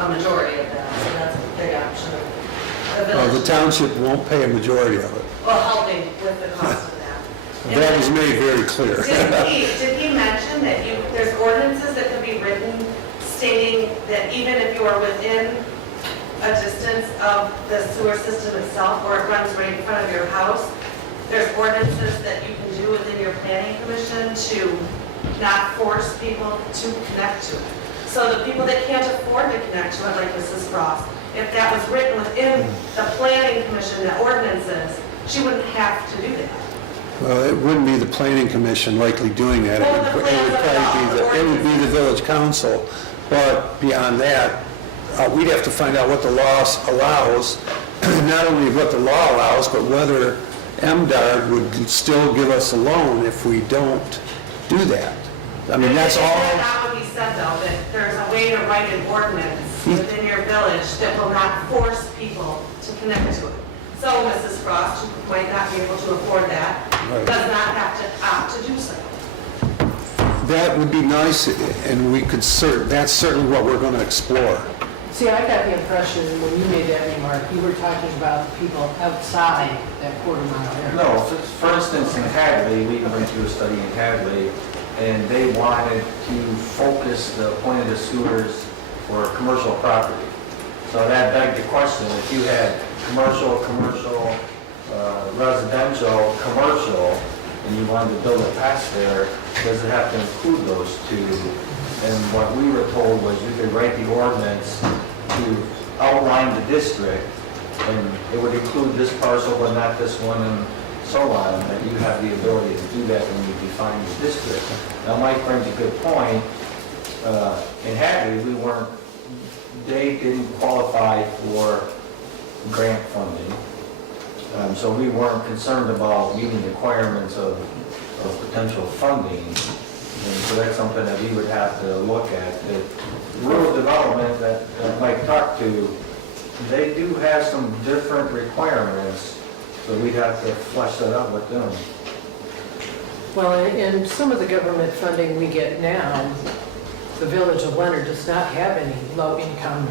a majority of that, so that's a big option. The Well, the village, township won't pay a majority of it. well, helping with the cost of that. That was made very clear. Did he mention that there's ordinances that could be written stating that even if you are within a distance of the sewer system itself, or it runs right in front of your house, there's ordinances that you can do within your planning commission to not force people to connect to it. So the people that can't afford to connect to it, like Mrs. Frost, if that was written within the planning commission, the ordinances, she wouldn't have to do that. Well, it wouldn't be the planning commission likely doing that. Well, It the would plans of probably it would be the village council. But beyond that, we'd have to find out what the law allows, not only what the law allows, but whether MDARD would still give us a loan if we don't do that. I mean, that's all. That's not what he said, though, that there's a way to write an ordinance within your village that will not force people to connect to it. So Mrs. Frost, who might not be able to afford that, Right. does not have to opt to do so. That would be nice, and we could that's certainly what we're going to explore. See, I got the impression when you made that remark, you were talking about people outside that quarter-mile area. No, for instance, in Hadley, we went through a study in Hadley, and they wanted to focus the point of the sewers for commercial property. So that begged the question, if you had commercial, residential, commercial, and you wanted to build a patch there, does it have to include those two? And what we were told was you could write the ordinance to outline the district, and it would include this parcel but not this one, and so on, and that you have the ability to do that when you define the district. Now, Mike brings a good point. In Hadley, they didn't qualify for grant funding, so we weren't concerned about meeting the requirements of potential funding. And so that's something that we would have to look at. The rural development that Mike talked to, they do have some different requirements, so we'd have to flesh that out with them. Well, and some of the government funding we get now, the village of Leonard does not have any low-income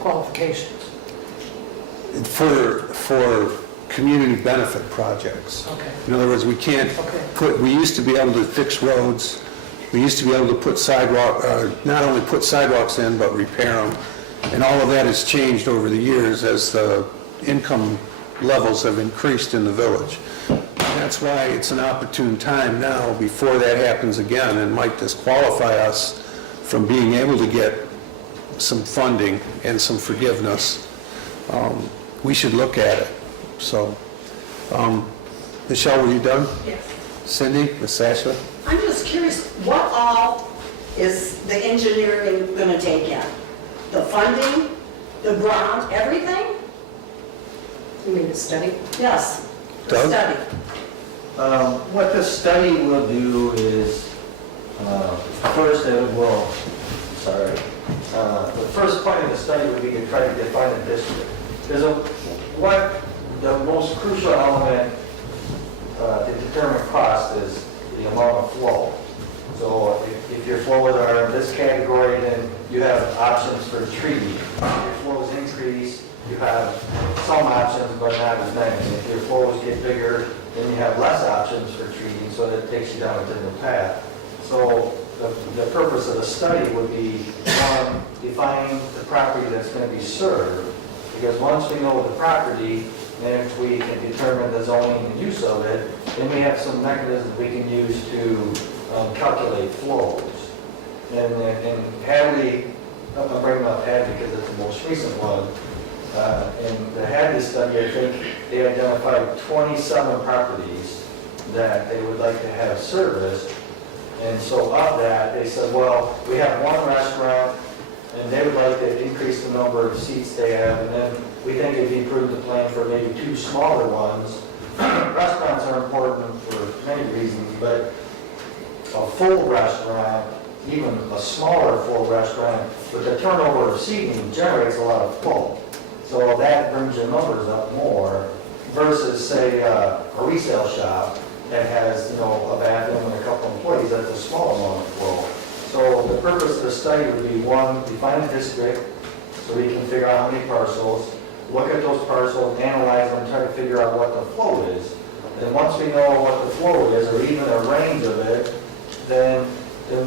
qualifications. For community benefit projects. Okay. In other words, we can't we used to be able to fix roads, we used to be able to put not only put sidewalks in, but repair them. And all of that has changed over the years as the income levels have increased in the village. That's why it's an opportune time now, before that happens again, and might disqualify us from being able to get some funding and some forgiveness. We should look at it. So, Michelle, were you done? Yes. Cindy, Ms. Sasha? I'm just curious, what all is the engineering going to take in? The funding, the ground, everything? You mean the study? Yes, the Doug? study. What the study will do is, first it will, the first point of the study would be to try to define a district. What the most crucial element to determine cost is the amount of flow. So if your flows are in this category, then you have options for treating. If your flows increase, you have some options, but not as many. If your flows get bigger, then you have less options for treating, so that takes you down a different path. So the purpose of the study would be, one, defining the property that's going to be served, because once we know the property, and if we can determine the zoning and use of it, then we have some mechanisms we can use to calculate flows. And Hadley, I'm bringing up Hadley because it's the most recent one. In the Hadley study, I think they identified 27 properties that they would like to have serviced. And so of that, they said, well, we have one restaurant, and they would like to increase the number of seats they have, and then we think it'd be prudent to plan for maybe 2 smaller ones. Restaurants are important for many reasons, but a full restaurant, even a smaller full restaurant, with the turnover of seating generates a lot of flow. So that brings your numbers up more versus, say, a resale shop that has, a bathroom and a couple employees. That's a small amount of flow. So the purpose of the study would be, one, define a district so we can figure out how many parcels, look at those parcels, analyze them, try to figure out what the flow is. And once we know what the flow is, or even a range of it, then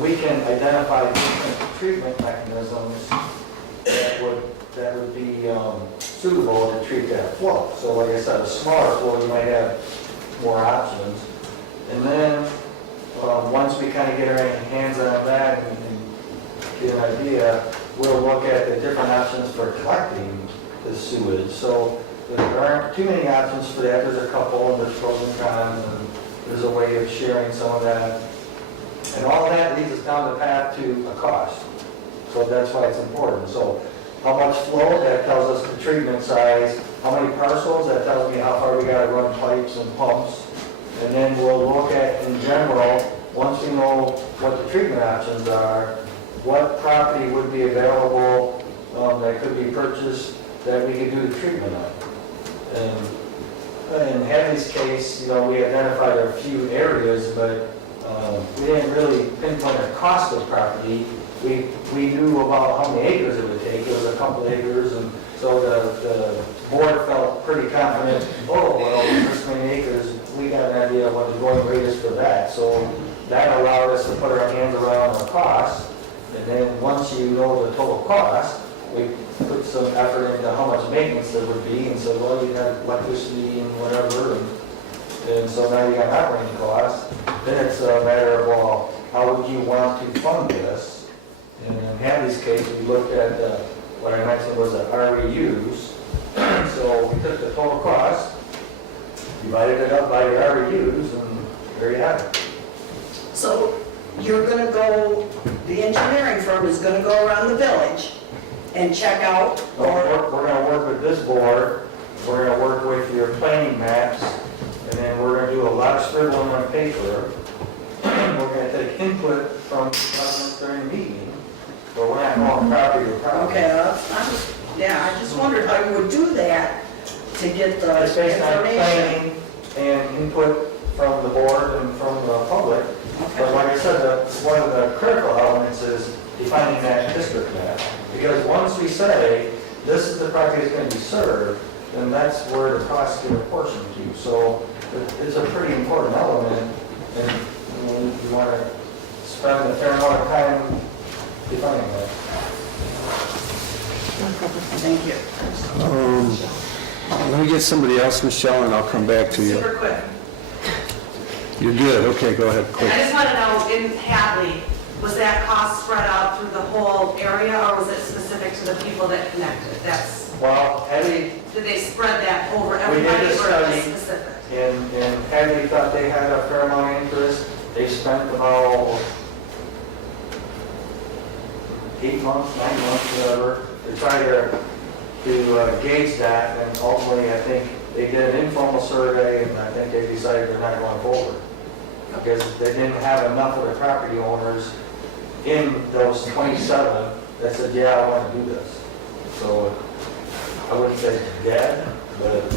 we can identify different treatment mechanisms that would be suitable to treat that flow. So like I said, a smaller flow, you might have more options. And then once we kind of get our hands on that and get an idea, we'll look at the different options for collecting the sewage. So there aren't too many options for that. There's a couple, and there's pros and cons, and there's a way of sharing some of that. And all of that leads us down the path to a cost. So that's why it's important. So how much flow, that tells us the treatment size. How many parcels, that tells me how far we got to run pipes and pumps. And then we'll look at, in general, once we know what the treatment options are, what property would be available that could be purchased that we could do the treatment on. And in Hadley's case, we identified a few areas, but we didn't really pinpoint a cost of property. We knew about how many acres it would take. It was a couple acres, and so the board felt pretty confident, this many acres, we got an idea of what the going rate is for that. So that allowed us to put our hands around the cost, and then once you know the total cost, we put some effort into how much maintenance there would be, and so, well, you have electricity and whatever, and so now you got operating costs. Then it's a matter of, well, how would you want to fund this? And in Hadley's case, we looked at what I mentioned was the REUs. So we took the total cost, divided it up by the REUs, and there you have it. So you're gonna go, the engineering firm is gonna go around the village and check out, We're gonna work with this board, we're gonna work with your planning maps, and then we're gonna do a lot of scribbling on paper. We're gonna take input from residents during the meeting, but we're not going property to property. okay, I just wondered how you would do that to get the It's based on information. planning and input from the board and from the public. But like I said, one of the critical elements is defining that district map. Because once we say, this is the property that's going to be served, then that's where the costs get apportioned to. So it's a pretty important element, and you want to spend a fair amount of time defining that. Thank you. Let me get somebody else, Michelle, and I'll come back to you. Super quick. You're good, okay, go ahead, quick. I just want to know, in Hadley, was that cost spread out through the whole area, or was it specific to the people that connected? Well, Hadley, Did they spread that over we did everybody, a or was study, it specific? and Hadley thought they had a fair amount of interest. They spent about 8 months, 9 months, whatever, to try to gauge that, and ultimately, I think they did an informal survey, and I think they decided they're not going forward. Because they didn't have enough of the property owners in those 27 that said, yeah, I want to do this. So I wouldn't say dead, but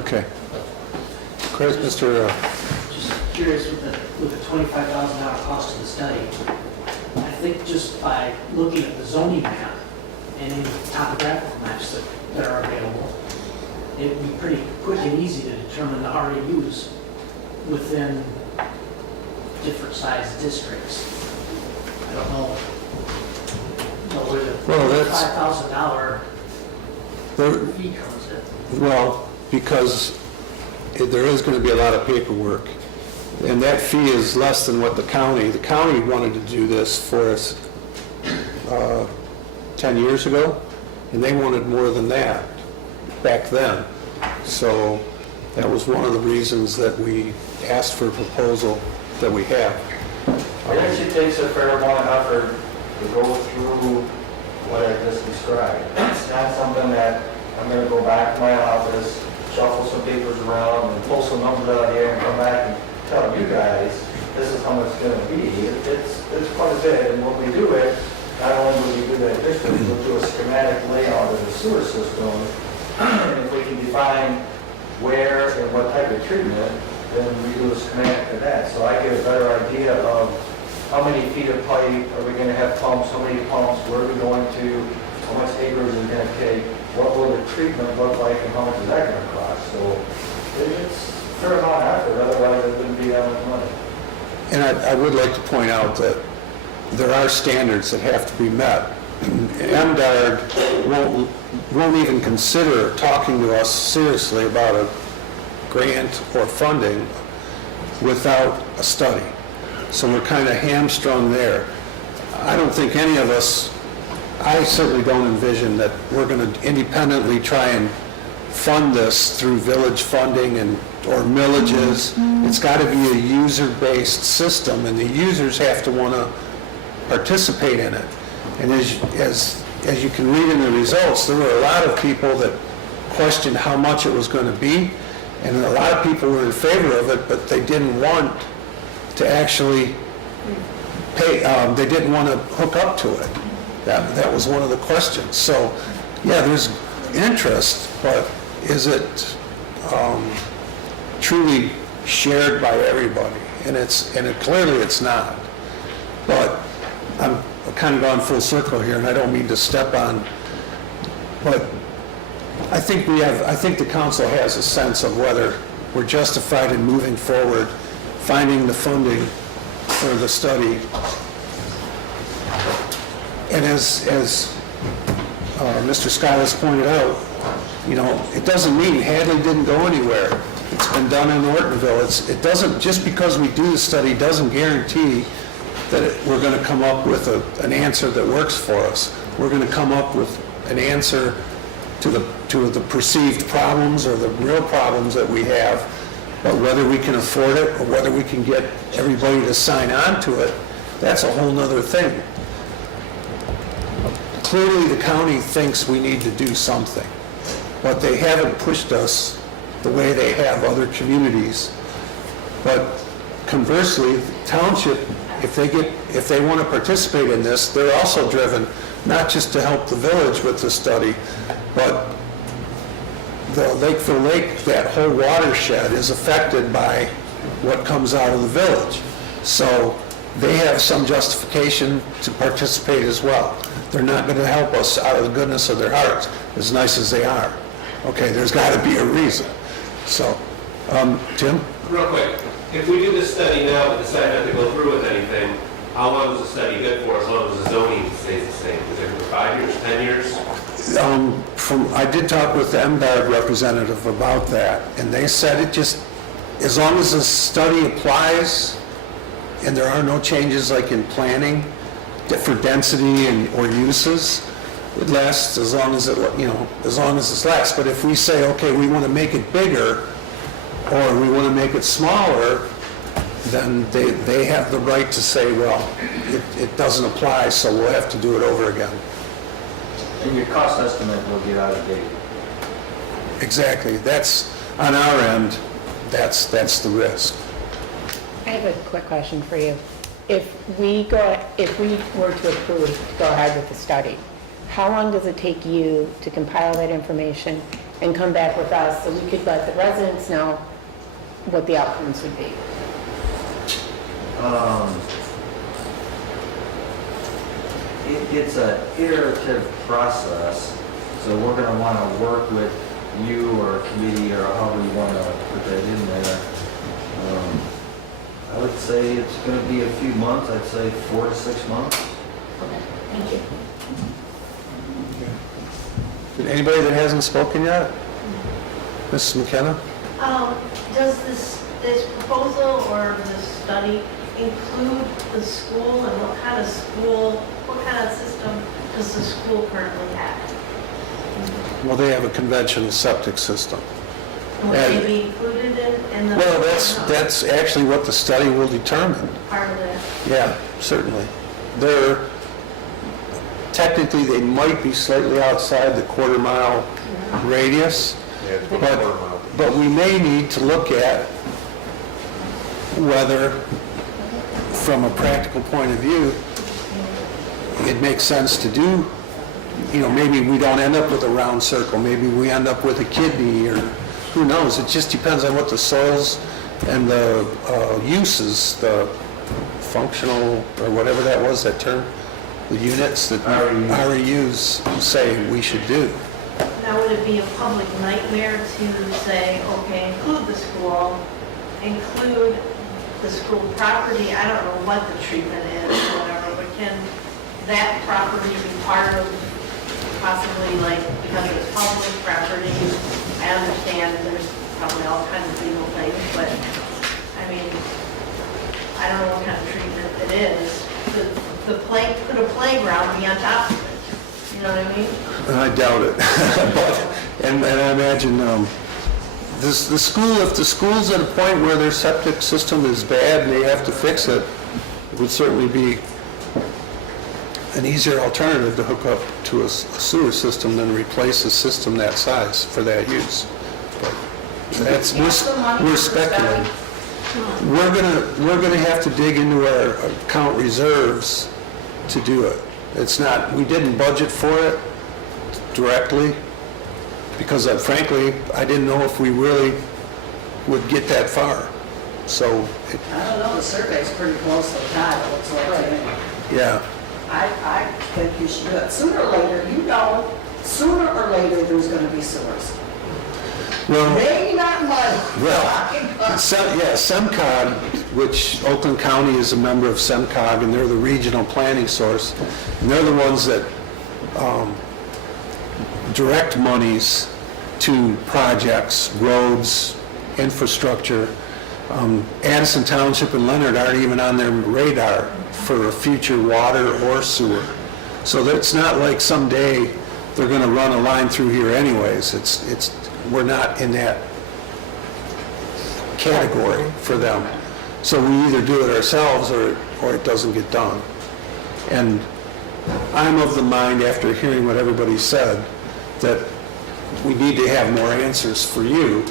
Okay. Chris, Mr. Just curious with the $25,000 cost of the study, I think just by looking at the zoning map and any topographical maps that are available, it would be pretty quick and easy to determine the REUs within different sized districts. I don't know where the Well, that's- $5,000 There- fee comes in. Well, because there is going to be a lot of paperwork, and that fee is less than what the county wanted to do this for us 10 years ago, and they wanted more than that back then. So that was one of the reasons that we asked for a proposal that we have. It actually takes a fair amount of effort to go through what I just described. It's not something that I'm going to go back to my office, shuffle some papers around, and pull some numbers out of the air and come back and tell you guys, this is how much it's going to be. It's quite a bit, and when we do it, not only will we do that distance, we'll do a schematic layout of the sewer system, and if we can define where and what type of treatment, then we do a schematic of that. So I get a better idea of how many feet of pipe are we going to have pumps, how many pumps, where are we going to, how much acres is it going to take, what will the treatment look like, and how much is that going to cost. So it's a fair amount of effort, otherwise it wouldn't be that much money. And I would like to point out that there are standards that have to be met. MDARD won't even consider talking to us seriously about a grant or funding without a study. So we're kind of hamstrung there. I don't think any of us, I certainly don't envision that we're going to independently try and fund this through village funding or millages. It's got to be a user-based system, and the users have to want to participate in it. And as you can read in the results, there were a lot of people that questioned how much it was going to be, and a lot of people were in favor of it, but they didn't want to actually pay, they didn't want to hook up to it. That was one of the questions. So, yeah, there's interest, but is it truly shared by everybody? And clearly it's not. But I'm kind of gone full circle here, and I don't mean to step on, but I think the council has a sense of whether we're justified in moving forward, finding the funding for the study. And as Mr. Scott has pointed out, it doesn't mean Hadley didn't go anywhere. It's been done in Ortonville. It doesn't, just because we do the study doesn't guarantee that we're going to come up with an answer that works for us. We're going to come up with an answer to the perceived problems or the real problems that we have, but whether we can afford it or whether we can get everybody to sign on to it, that's a whole nother thing. Clearly, the county thinks we need to do something, but they haven't pushed us the way they have other communities. But conversely, the township, if they want to participate in this, they're also driven not just to help the village with the study, but the Lakeville Lake, that whole watershed is affected by what comes out of the village. So they have some justification to participate as well. They're not going to help us out of the goodness of their hearts, as nice as they are. Okay, there's got to be a reason. So, Tim? Real quick, if we do this study now but decide not to go through with anything, how long is the study good for, as long as the zoning stays the same? Is it for 5 years, 10 years? I did talk with the MDARD representative about that, and they said it just, as long as the study applies and there are no changes like in planning for density or uses, it lasts as long as it lasts. But if we say, okay, we want to make it bigger or we want to make it smaller, then they have the right to say, well, it doesn't apply, so we'll have to do it over again. And your cost estimate will get out of date. Exactly. That's, on our end, that's the risk. I have a quick question for you. If we were to approve to go ahead with the study, how long does it take you to compile that information and come back with us so we could let the residents know what the outcomes would be? It's an iterative process, so we're gonna wanna work with you or a committee or however you wanna put that in there. I would say it's gonna be a few months, I'd say 4 to 6 months. Thank you. Did anybody that hasn't spoken yet? Mrs. McKenna? Does this proposal or this study include the school, and what kind of system does the school currently have? Well, they have a conventional septic system. Would they be included in the? Well, that's actually what the study will determine. Part of that? Yeah, certainly. Technically, they might be slightly outside the quarter-mile radius, but we may need to look at whether, from a practical point of view, it makes sense to do, maybe we don't end up with a round circle, maybe we end up with a kidney, or who knows, it just depends on what the soils and the uses, the functional, or whatever that was, that term, the units that REUs say we should do. Now, would it be a public nightmare to say, okay, include the school, include the school property? I don't know what the treatment is, or whatever, but can that property be part of possibly, like, because it's public property? I understand there's probably all kinds of legal things, but, I mean, I don't know what kind of treatment it is. Could a playground be on top of it? You know what I mean? I doubt it. And I imagine the school, if the school's at a point where their septic system is bad and they have to fix it, it would certainly be an easier alternative to hook up to a sewer system than replace a system that size for that use. But we're speculating. We're gonna have to dig into our account reserves to do it. We didn't budget for it directly because frankly, I didn't know if we really would get that far. So. I don't know, the survey's pretty close to tied, it looks like to me. Yeah. I think you should do it. Sooner or later, sooner or later, there's gonna be sewers. Well, Maybe not much. Well, SEMCOG, which Oakland County is a member of SEMCOG, and they're the regional planning source, and they're the ones that direct monies to projects, roads, infrastructure. Addison Township and Leonard aren't even on their radar for a future water or sewer. So it's not like someday they're going to run a line through here anyways. We're not in that category for them. So we either do it ourselves or it doesn't get done. And I'm of the mind, after hearing what everybody said, that we need to have more answers for you.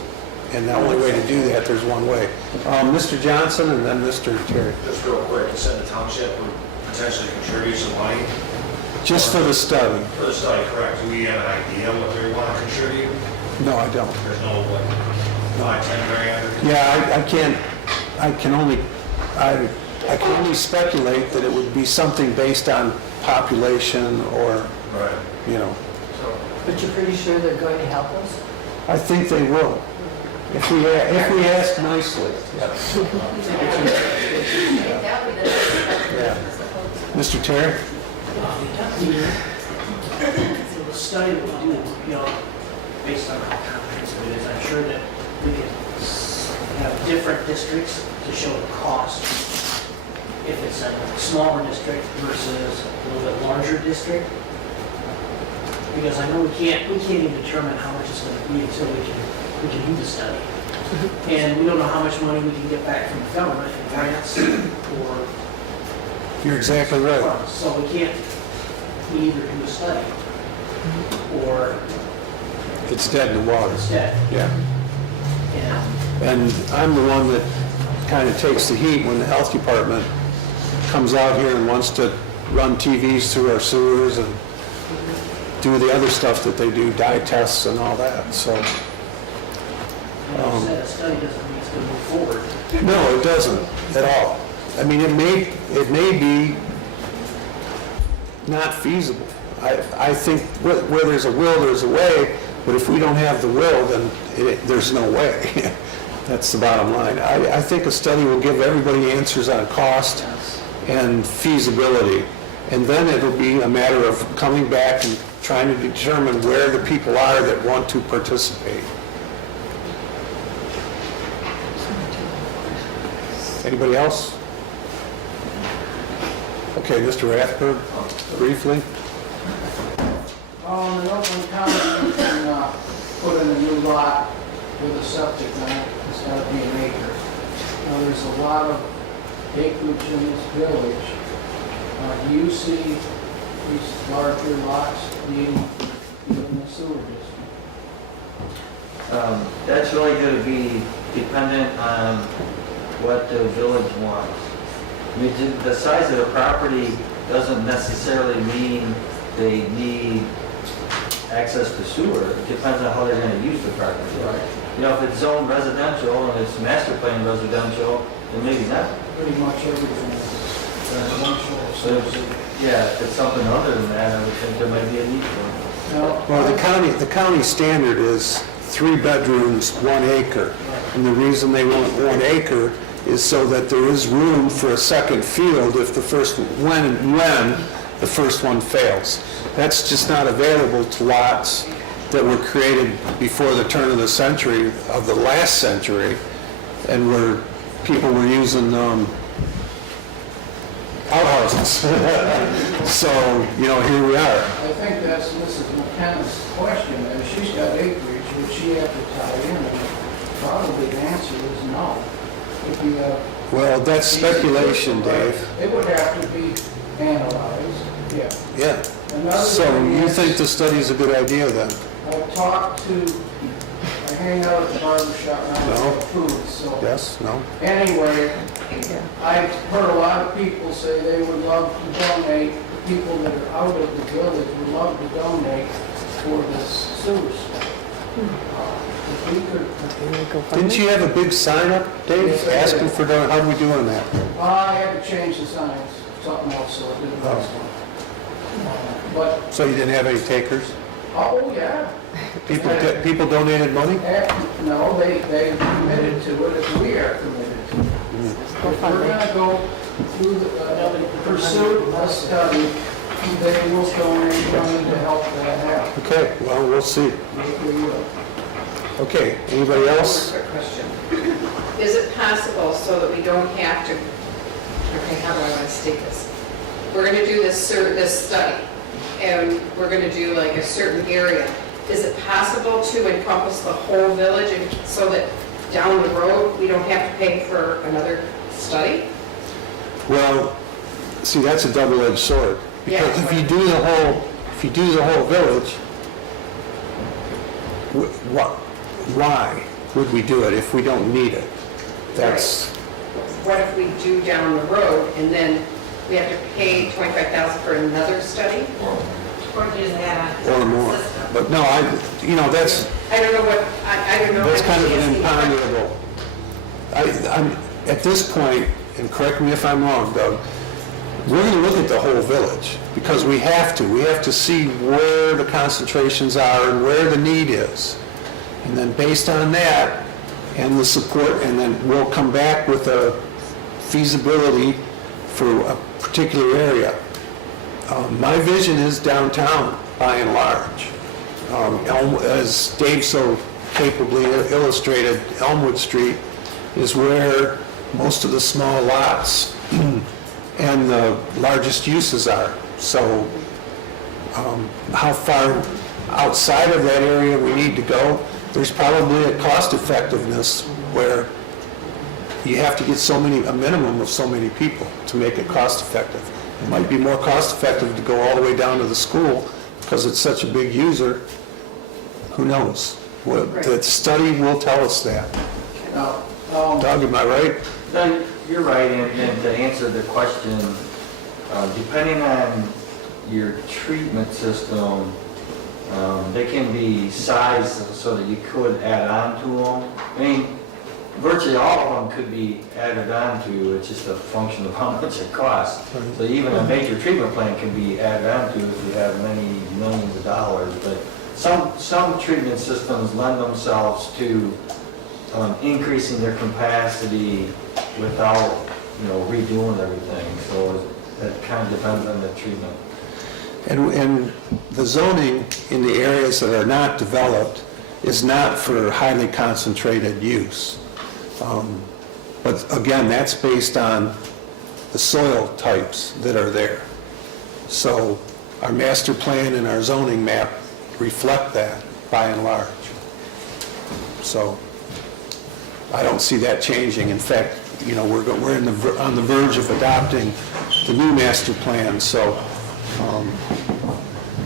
And the only way to do that, there's one way. Mr. Johnson and then Mr. Terry. Just real quick, you said the township would potentially contribute some money? Just for the study. For the study, correct. Do we have an idea what they want to contribute? No, I don't. There's no, itinerary under? Yeah, I can only speculate that it would be something based on population or, But you're pretty sure they're going to help us? I think they will. If we ask nicely. Mr. Terry? The study that we do, based on how comprehensive it is, I'm sure that we can have different districts to show the cost. If it's a smaller district versus a little bit larger district. Because I know we can't even determine how much it's going to be until we can do the study. And we don't know how much money we can get back from the government in grants or. You're exactly right. So we can't either do a study or. It's dead in the water. It's dead. Yeah. And I'm the one that kind of takes the heat when the health department comes out here and wants to run TVs through our sewers and do the other stuff that they do, dye tests and all that, so. And you said a study doesn't mean it's going to move forward. No, it doesn't at all. I mean, it may be not feasible. I think where there's a will, there's a way, but if we don't have the will, then there's no way. That's the bottom line. I think a study will give everybody answers on cost and feasibility, and then it'll be a matter of coming back and trying to determine where the people are that want to participate. Anybody else? Okay, Mr. Rathberg, briefly. In Oakland County, you can put in a new lot with a septic on it. It's got to be an acre. Now, there's a lot of acreage in this village. Do you see these larger lots being in the sewer district? That's really going to be dependent on what the village wants. I mean, the size of the property doesn't necessarily mean they need access to sewer. It depends on how they're going to use the property. Right. You know, if it's zoned residential and it's master plan residential, then maybe not. Pretty much everything is residential. So, yeah, if it's something other than that, I would think there might be a need for it. No, Well, the county standard is 3 bedrooms, 1 acre. And the reason they want 1 acre is so that there is room for a second field if the first, when the first one fails. That's just not available to lots that were created before the turn of the century, of the last century, and where people were using outhouses. So, here we are. I think that's Mrs. McKenna's question. If she's got acreage, would she have to tie in? And probably the answer is no. If you have Well, that's speculation, Dave. It would have to be analyzed, yeah. Yeah. Another So thing you is, think the study's a good idea then? I hang out at the barber shop and I No. get food, so. Yes? No? Anyway, I've heard a lot of people say they would love to donate, the people that are out of the village would love to donate for this sewer stuff. If we could, Didn't you have a big sign up, Dave, Yes, I did. asking for, how are we doing that? I had to change the signs, something else, so I did the last one. But, So you didn't have any takers? oh, yeah. People donated money? No, they committed to it, if we are committed to it. If we're gonna go through the pursuit of a study, they will donate money to help that happen. Okay, well, we'll see. We will. Okay, anybody else? Quick question. Is it possible so that we don't have to, okay, how do I want to state this? We're going to do this study, and we're going to do like a certain area. Is it possible to encompass the whole village and so that down the road, we don't have to pay for another study? Well, see, that's a double-edged sword. Because Yeah. if you do the whole village, why would we do it if we don't need it? That's, What if we do down the road and then we have to pay $25,000 for another study? Or using that or more. But no, that's, I don't know what, I don't know. that's kind of I an can't see imponderable. I'm, at this point, and correct me if I'm wrong, Doug, we're going to look at the whole village because we have to. We have to see where the concentrations are and where the need is. And then based on that and the support, and then we'll come back with a feasibility for a particular area. My vision is downtown, by and large. As Dave so capably illustrated, Elmwood Street is where most of the small lots and the largest uses are. So how far outside of that area we need to go, there's probably a cost effectiveness where you have to get a minimum of so many people to make it cost effective. It might be more cost effective to go all the way down to the school because it's such a big user. Who knows? Well, the study will tell us that. Now, Doug, am I right? No, you're right, and to answer the question, depending on your treatment system, They can be sized so that you could add on to them. I mean, virtually all of them could be added on to, it's just a function of how much it costs. So even a major treatment plant can be added on to if you have many millions of dollars. But some treatment systems lend themselves to increasing their capacity without, redoing everything. So that kind of depends on the treatment. And the zoning in the areas that are not developed is not for highly concentrated use. But again, that's based on the soil types that are there. So our master plan and our zoning map reflect that by and large. So I don't see that changing. In fact, we're on the verge of adopting the new master plan, so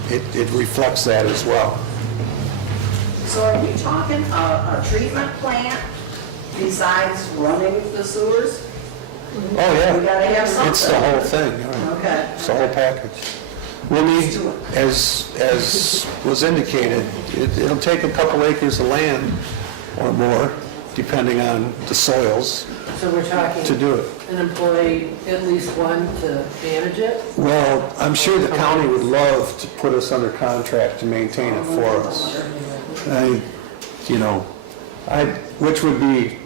it reflects that as well. So are we talking a treatment plant besides running the sewers? Oh, yeah. We gotta have something. It's the whole thing. Right? Okay. It's the whole package. We'll need, as was indicated, it'll take a couple acres of land or more, depending on the soils, So we're talking to do it. an employee, at least one, to manage it? Well, I'm sure the county would love to put us under contract to maintain it for us. Which would be,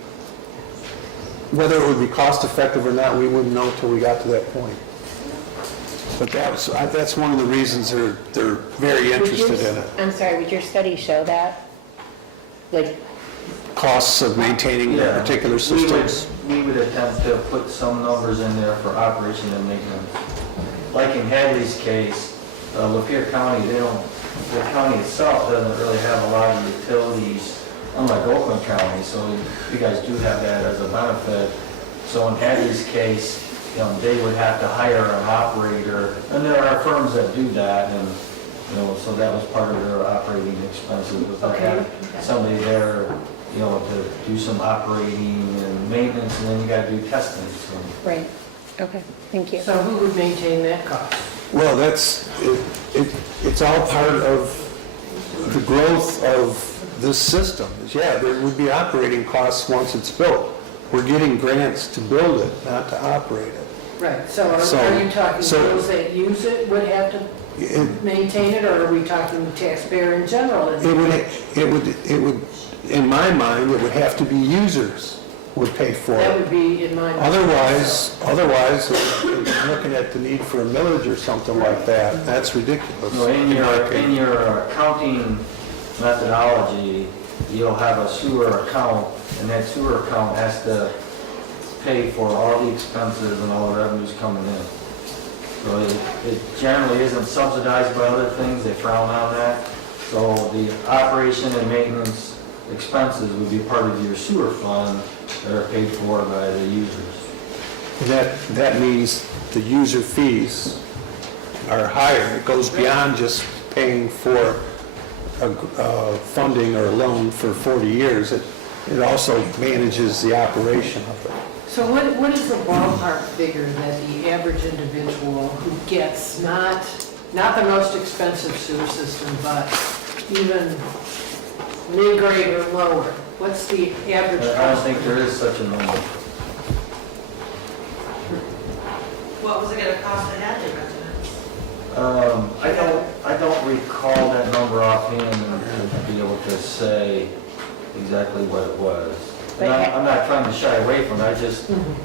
whether it would be cost effective or not, we wouldn't know until we got to that point. But that's one of the reasons they're very interested in it. I'm sorry, would your study show that? Like, Costs of maintaining Yeah. particular systems. We would attempt to put some numbers in there for operation and maintenance. Like in Hadley's case, Lapeer County, the county itself doesn't really have a lot of utilities, unlike Oakland County, so you guys do have that as a benefit. So in Hadley's case, they would have to hire an operator, and there are firms that do that, and, so that was part of their operating expenses, was to have somebody there, to do some operating and maintenance, and then you gotta do testing, so. right, okay, thank you. So who would maintain that cost? Well, it's all part of the growth of this system. Yeah, there would be operating costs once it's built. We're getting grants to build it, not to operate it. Right, so are you talking those that use it would have to maintain it, or are we talking taxpayer in general? It would, in my mind, it would have to be users would pay for That it. would be in my mind. Otherwise, looking at the need for a millage or something like that, that's ridiculous. So in your accounting methodology, you'll have a sewer account, and that sewer account has to pay for all the expenses and all the revenues coming in. So it generally isn't subsidized by other things, they frown on that. So the operation and maintenance expenses would be part of your sewer fund that are paid for by the users. That means the user fees are higher. It goes beyond just paying for funding or a loan for 40 years. It also manages the operation of it. So what is the ballpark figure that the average individual who gets not the most expensive sewer system, but even mid-grade or lower? What's the average cost? I don't think there is such a number. What was it gonna cost to have the residents? I don't recall that number offhand and be able to say exactly what it was. And I'm not trying to shy away from it,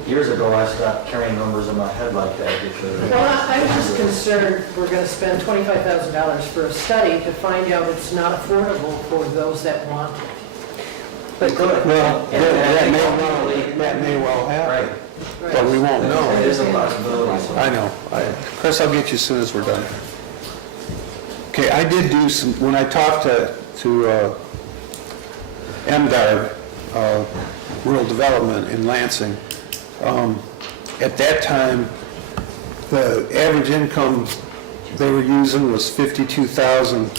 years ago I stopped carrying numbers in my head like that because... Well, I'm just concerned we're going to spend $25,000 for a study to find out it's not affordable for those that want it. But good. Well, that may well happen, but we won't know. It is a possibility. I know. Chris, I'll get you as soon as we're done. Okay, I did do some, when I talked to MDARD, Rural Development in Lansing, at that time, the average income they were using was $52,000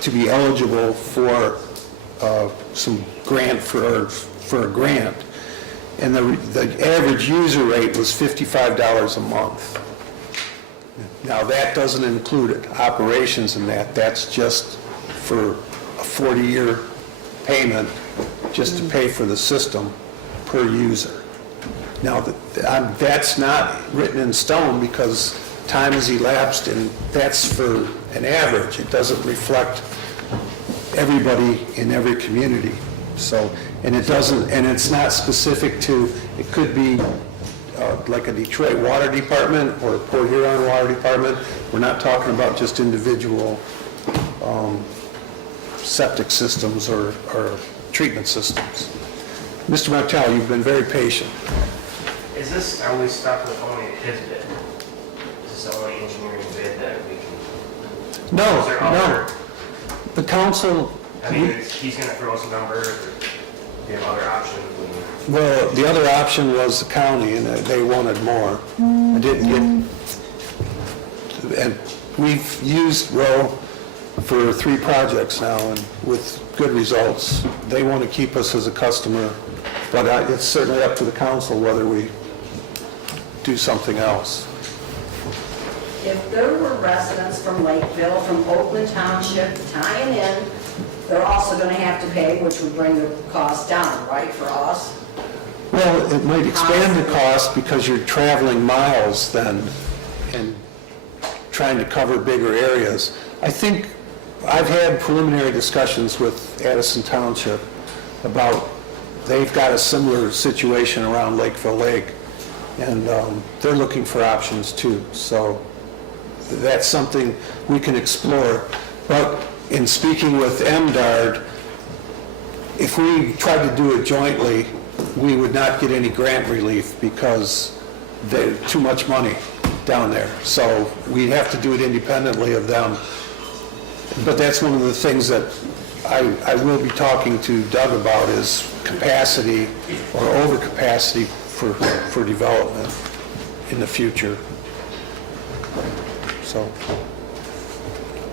to be eligible for some grant for a grant, and the average user rate was $55 a month. Now, that doesn't include it, operations and that. That's just for a 40-year payment, just to pay for the system per user. Now, that's not written in stone because time has elapsed, and that's for an average. It doesn't reflect everybody in every community. So, and it doesn't, and it's not specific to, it could be like a Detroit Water Department or a Port Huron Water Department. We're not talking about just individual septic systems or treatment systems. Mr. Martell, you've been very patient. Is this, are we stuck with only his bid? Is this the only engineering bid that we can? No, Is there no. other- The council, I mean, he's gonna throw some numbers, or do you have other options? well, the other option was the county, and they wanted more. I didn't get, and we've used Rowe for 3 projects now, and with good results. They want to keep us as a customer, but it's certainly up to the council whether we do something else. If there were residents from Lakeville, from Oakland Township tying in, they're also going to have to pay, which would bring the cost down, right, for us? Well, it might expand the cost because you're traveling miles then and trying to cover bigger areas. I think I've had preliminary discussions with Addison Township about, they've got a similar situation around Lakeville Lake, and they're looking for options too. So that's something we can explore. But in speaking with MDARD, if we tried to do it jointly, we would not get any grant relief because there's too much money down there. So we'd have to do it independently of them. But that's one of the things that I will be talking to Doug about, is capacity or overcapacity for development in the future. So,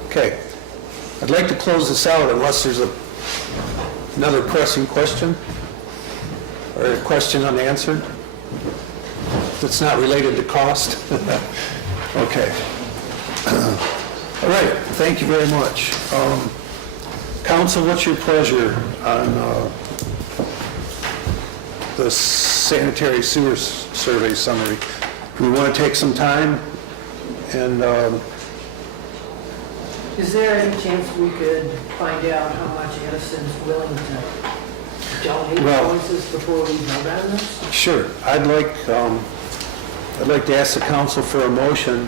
okay. I'd like to close this out unless there's another pressing question or a question unanswered that's not related to cost. Okay. All right, thank you very much. Council, what's your pleasure on the sanitary sewer survey summary? Do we want to take some time and Is there any chance we could find out how much Edison's willing to donate invoices before we vote on this? Sure. I'd like to ask the council for a motion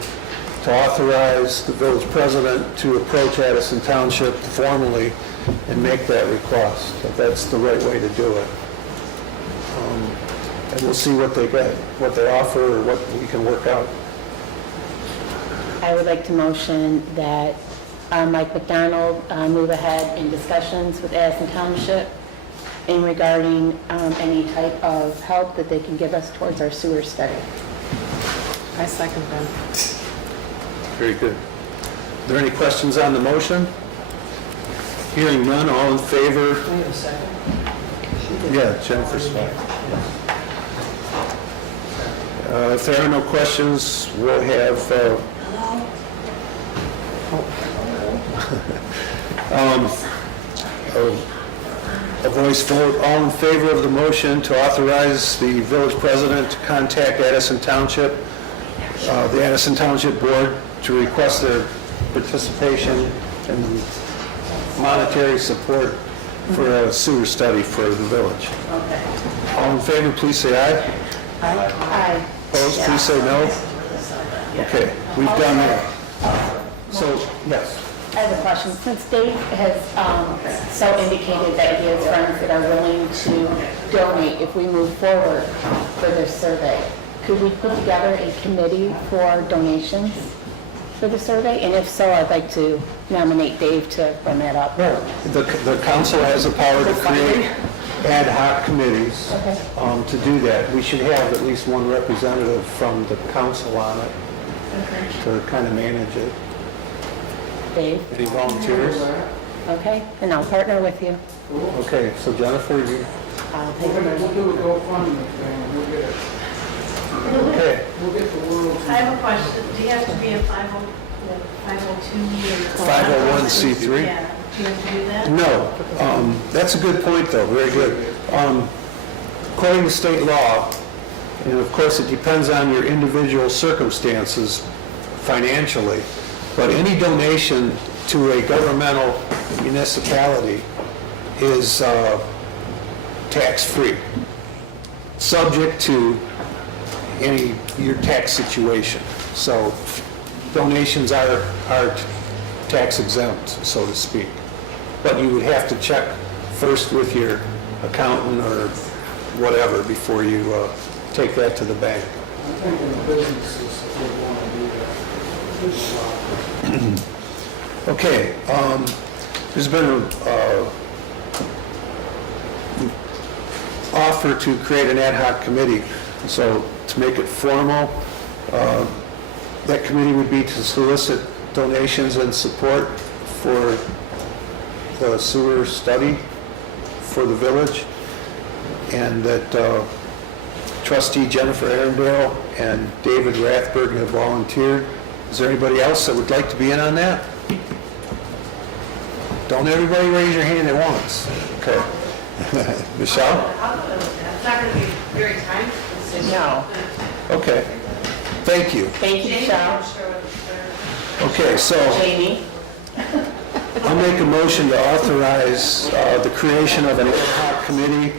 to authorize the village president to approach Addison Township formally and make that request, if that's the right way to do it. And we'll see what they get, what they offer, or what we can work out. I would like to motion that Mike McDonald move ahead in discussions with Addison Township in regarding any type of help that they can give us towards our sewer study. I second that. Very good. Are there any questions on the motion? Hearing none, all in favor? Can we have a second? Yeah, Jennifer's fine. If there are no questions, we'll have a voice vote. All in favor of the motion to authorize the village president to contact Addison Township, the Addison Township Board, to request their participation and monetary support for a sewer study for the village. Okay. All in favor, please say aye. Aye. Opposed, please say no. Okay, we've done that. So, yes. I have a question. Since Dave has so indicated that he has friends that are willing to donate if we move forward for this survey, could we put together a committee for donations for the survey? And if so, I'd like to nominate Dave to run that up. The council has the power to create ad hoc committees to do that. We should have at least one representative from the council on it to kind of manage it. Dave? Any volunteers? Okay, and I'll partner with you. Okay, so Jennifer, you... I'll take a We'll motion. do a GoFundMe thing, we'll get it. Okay. We'll get the world. I have a question. Do you have to be a 502 or? 501c3? Yeah. Do you have to do that? No, that's a good point, though, very good. According to state law, and of course it depends on your individual circumstances financially, but any donation to a governmental municipality is tax-free, subject to your tax situation. So donations are tax exempt, so to speak. But you would have to check first with your accountant or whatever before you take that to the bank. I think in the businesses that would want to do that. Okay, there's been an offer to create an ad hoc committee. So to make it formal, that committee would be to solicit donations and support for the sewer study for the village, and that trustee Jennifer Arundel and David Rathberg have volunteered. Is there anybody else that would like to be in on that? Don't everybody raise your hand at once. Okay. Michelle? It's not going to be very time consuming. No. Okay. Thank you. Thank you, Michelle. Okay, so Jamie? I'll make a motion to authorize the creation of an ad hoc committee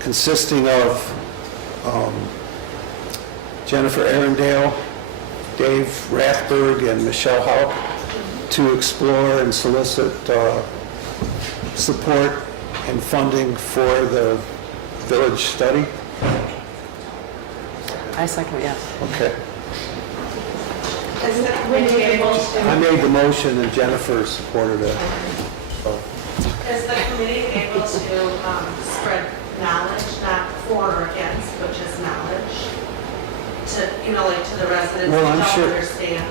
consisting of Jennifer Arundel, Dave Rathberg, and Michelle Hauck to explore and solicit support and funding for the village study. I second, yes. Okay. Is the committee able to, I made the motion and Jennifer supported it. So, is the committee able to spread knowledge, not for or against, but just knowledge? To, like to the residents Well, who I'm don't sure- understand?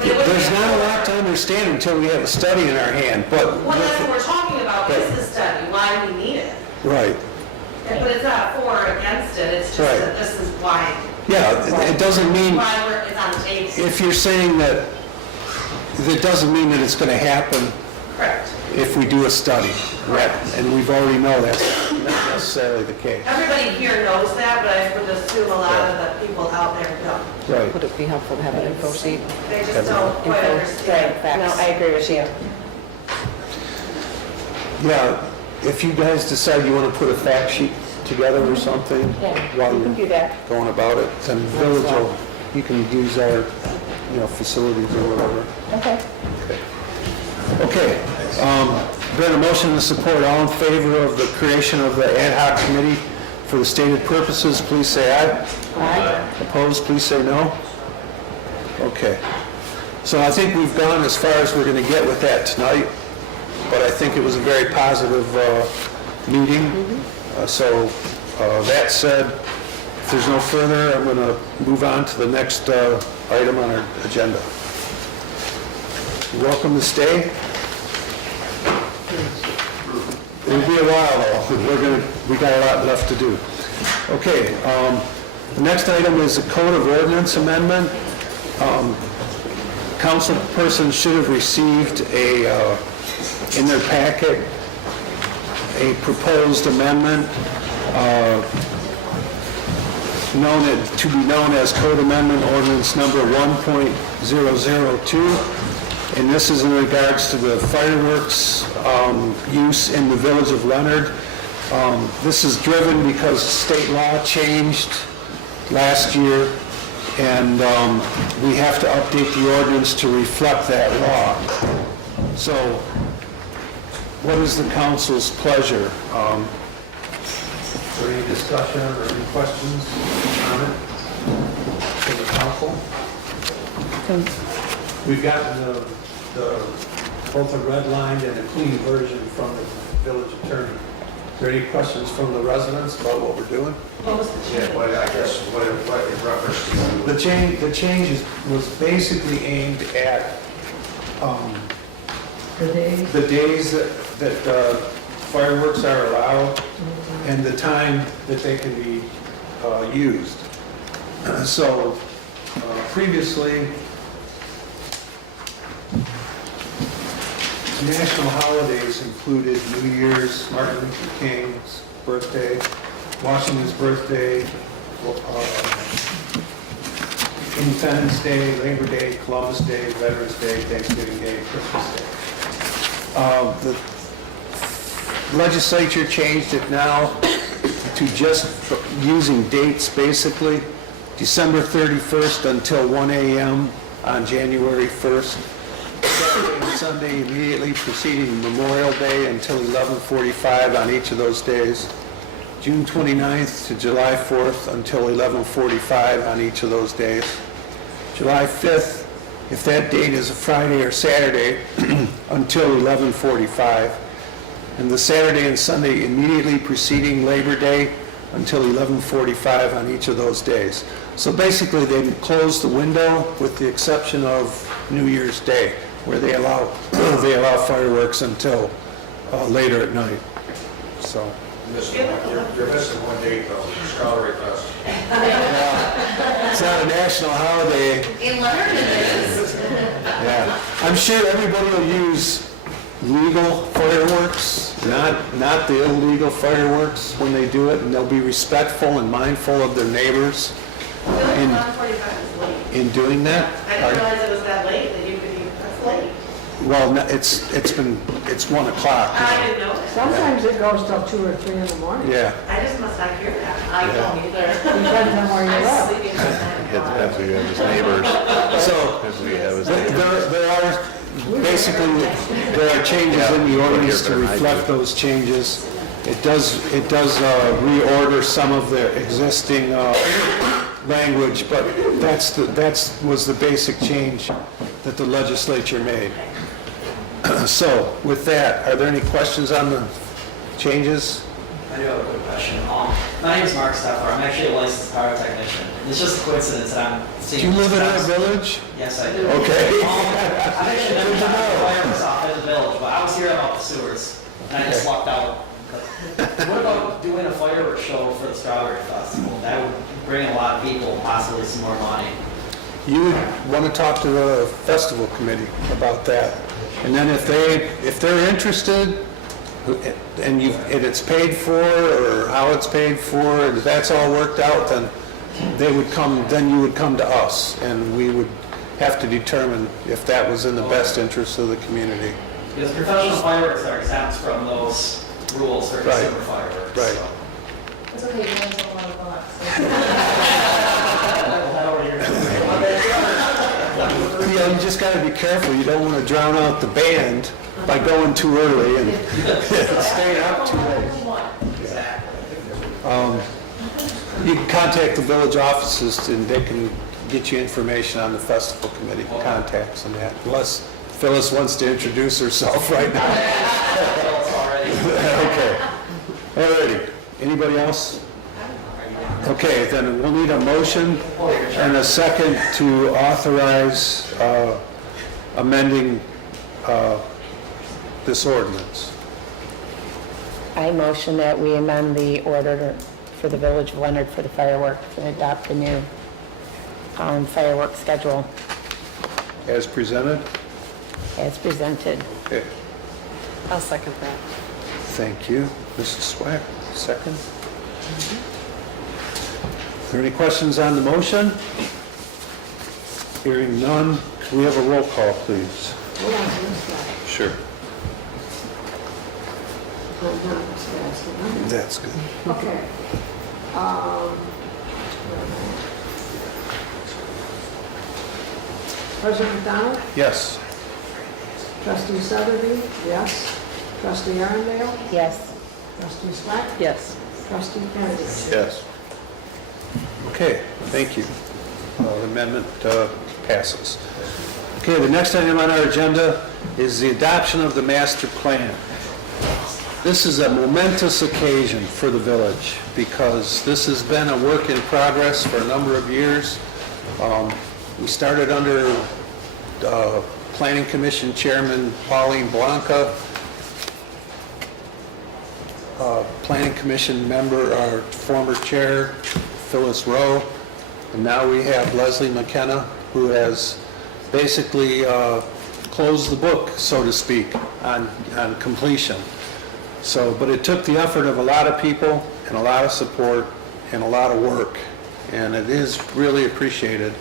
There's not a lot to understand until we have a study in our hand, but... Well, that's what we're talking about, is the study, why we need it. Right. But it's not for or against it, it's just Right. that this is why. Yeah, it doesn't mean... Why it's on the table. If you're saying that doesn't mean that it's going to happen Correct. if we do a study. Right. And we've already know that's not necessarily the case. Everybody here knows that, but I would assume a lot of the people out there don't. Right. Would it be helpful to have an info sheet? They just don't quite understand. Facts. agree with you. Yeah, if you guys decide you want to put a fact sheet together or something while You can do you're that. going about it, then the village will, you can use our, facilities or whatever. Okay. Okay, been a motion to support. All in favor of the creation of the ad hoc committee for the stated purposes, please say aye. Aye. Opposed, please say no. Okay. So I think we've gone as far as we're going to get with that tonight, but I think it was a very positive meeting. So that said, if there's no further, I'm going to move on to the next item on our agenda. You're welcome to stay. It'll be a while though. We got a lot left to do. Okay, the next item is a code of ordinance amendment. Council person should have received in their packet, a proposed amendment to be known as Code Amendment Ordinance Number 1.002. And this is in regards to the fireworks use in the village of Leonard. This is driven because state law changed last year, and we have to update the ordinance to reflect that law. So what is the council's pleasure? Is there any discussion or any questions on it from the council? We've gotten both a red line and a clean version from the village attorney. Is there any questions from the residents about what we're doing? What was the change? Yeah, what in reference to? The change was basically aimed at the days that fireworks are allowed and the time that they can be used. So previously, national holidays included New Year's, Martin Luther King's birthday, Washington's birthday, Independence Day, Labor Day, Columbus Day, Veterans Day, Thanksgiving Day, Christmas Day. The legislature changed it now to just using dates, basically, December 31st until 1 a.m. on January 1st, Saturday and Sunday immediately preceding Memorial Day until 11:45 on each of those days, June 29th to July 4th until 11:45 on each of those days, July 5th, if that date is a Friday or Saturday, until 11:45, and the Saturday and Sunday immediately preceding Labor Day until 11:45 on each of those days. So basically, they close the window with the exception of New Year's Day, where they allow fireworks until later at night. So. You're missing one date though, Scholarly Fest. It's not a national holiday. In Leonard it is. Yeah, I'm sure everybody will use legal fireworks, not the illegal fireworks when they do it, and they'll be respectful and mindful of their neighbors in doing that. I didn't realize it was that late, that you could even, that's late. Well, it's 1 o'clock. I didn't know that. Sometimes it goes till 2 or 3 in the morning. Yeah. I just must not hear that. I Yeah. don't either. Depends on where you live. That's what we have as neighbors. So, That's what we have as there are, basically, there are changes in the ordinance to reflect those changes. It does reorder some of the existing language, but that was the basic change that the legislature made. So, with that, are there any questions on the changes? I do have a quick question. My name is Mark Steffer. I'm actually a licensed power technician. It's just a coincidence that I'm Do seeing. you live in this our house. village? Yes, I do. Okay. I've actually never done the fireworks off in the village, but I was here about the sewers, and I just walked out. What about doing a fireworks show for the Strawberry Festival? That would bring a lot of people, possibly some more money. You would want to talk to the festival committee about that. And then if they're interested, and it's paid for, or how it's paid for, and if that's all worked out, then you would come to us, and we would have to determine if that was in the best interest of the community. Because professional fireworks are exempt from those rules for consumer fireworks. Right. so. It's okay, you guys don't want to box. You just got to be careful. You don't want to drown out the band by going too early and staying up too late. You can contact the village offices and they can get you information on the festival committee contacts and that, unless Phyllis wants to introduce herself right now. Okay. All righty. Anybody else? Okay, then we'll need a motion and a second to authorize amending this ordinance. I motion that we amend the order for the Village of Leonard for the fireworks and adopt the new fireworks schedule As presented? as presented. Okay, I'll second that. thank you. Mrs. Swack, second. Are there any questions on the motion? Hearing none, can we have a roll call, please? Hold on to this guy. Sure. I'm not asking, huh? That's good. Okay. President McDonald? Yes. Trustee Southerby? Yes. Trustee Arundel? Yes. Trustee Slack? Yes. Trustee Kennedy? Yes. Okay, thank you. The amendment passes. Okay, the next item on our agenda is the adoption of the master plan. This is a momentous occasion for the village because this has been a work in progress for a number of years. We started under Planning Commission Chairman Pauline Blanca, Planning Commission member, our former chair, Phyllis Rowe, and now we have Leslie McKenna, who has basically closed the book, so to speak, on completion. So, but it took the effort of a lot of people and a lot of support and a lot of work, and it is really appreciated.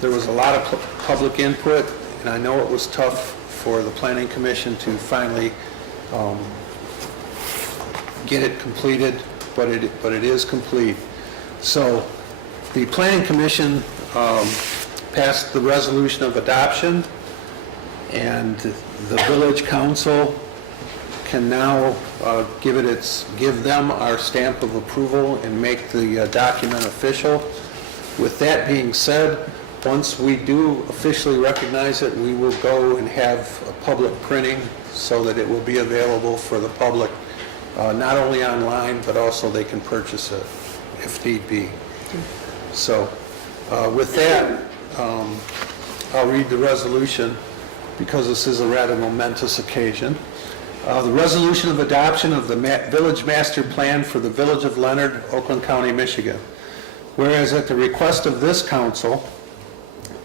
There was a lot of public input, and I know it was tough for the Planning Commission to finally get it completed, but it is complete. So the Planning Commission passed the resolution of adoption, and the Village Council can now give them our stamp of approval and make the document official. With that being said, once we do officially recognize it, we will go and have a public printing so that it will be available for the public, not only online, but also they can purchase it if need be. So with that, I'll read the resolution because this is a rather momentous occasion. The resolution of adoption of the Village Master Plan for the Village of Leonard, Oakland County, Michigan. Whereas at the request of this council,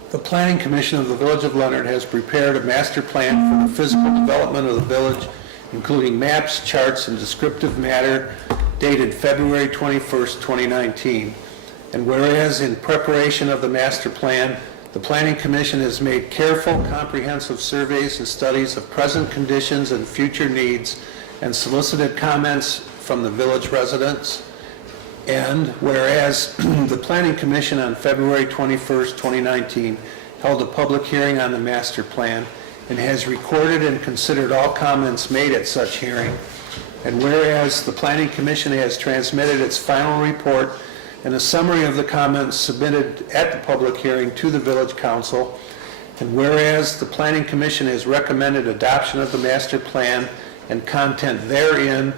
the Planning Commission of the Village of Leonard has prepared a master plan for the physical development of the village, including maps, charts, and descriptive matter dated February 21st, 2019. And whereas in preparation of the master plan, the Planning Commission has made careful, comprehensive surveys and studies of present conditions and future needs and solicited comments from the village residents. And whereas the Planning Commission on February 21st, 2019 held a public hearing on the master plan and has recorded and considered all comments made at such hearing. And whereas the Planning Commission has transmitted its final report and a summary of the comments submitted at the public hearing to the Village Council, and whereas the Planning Commission has recommended adoption of the master plan and content therein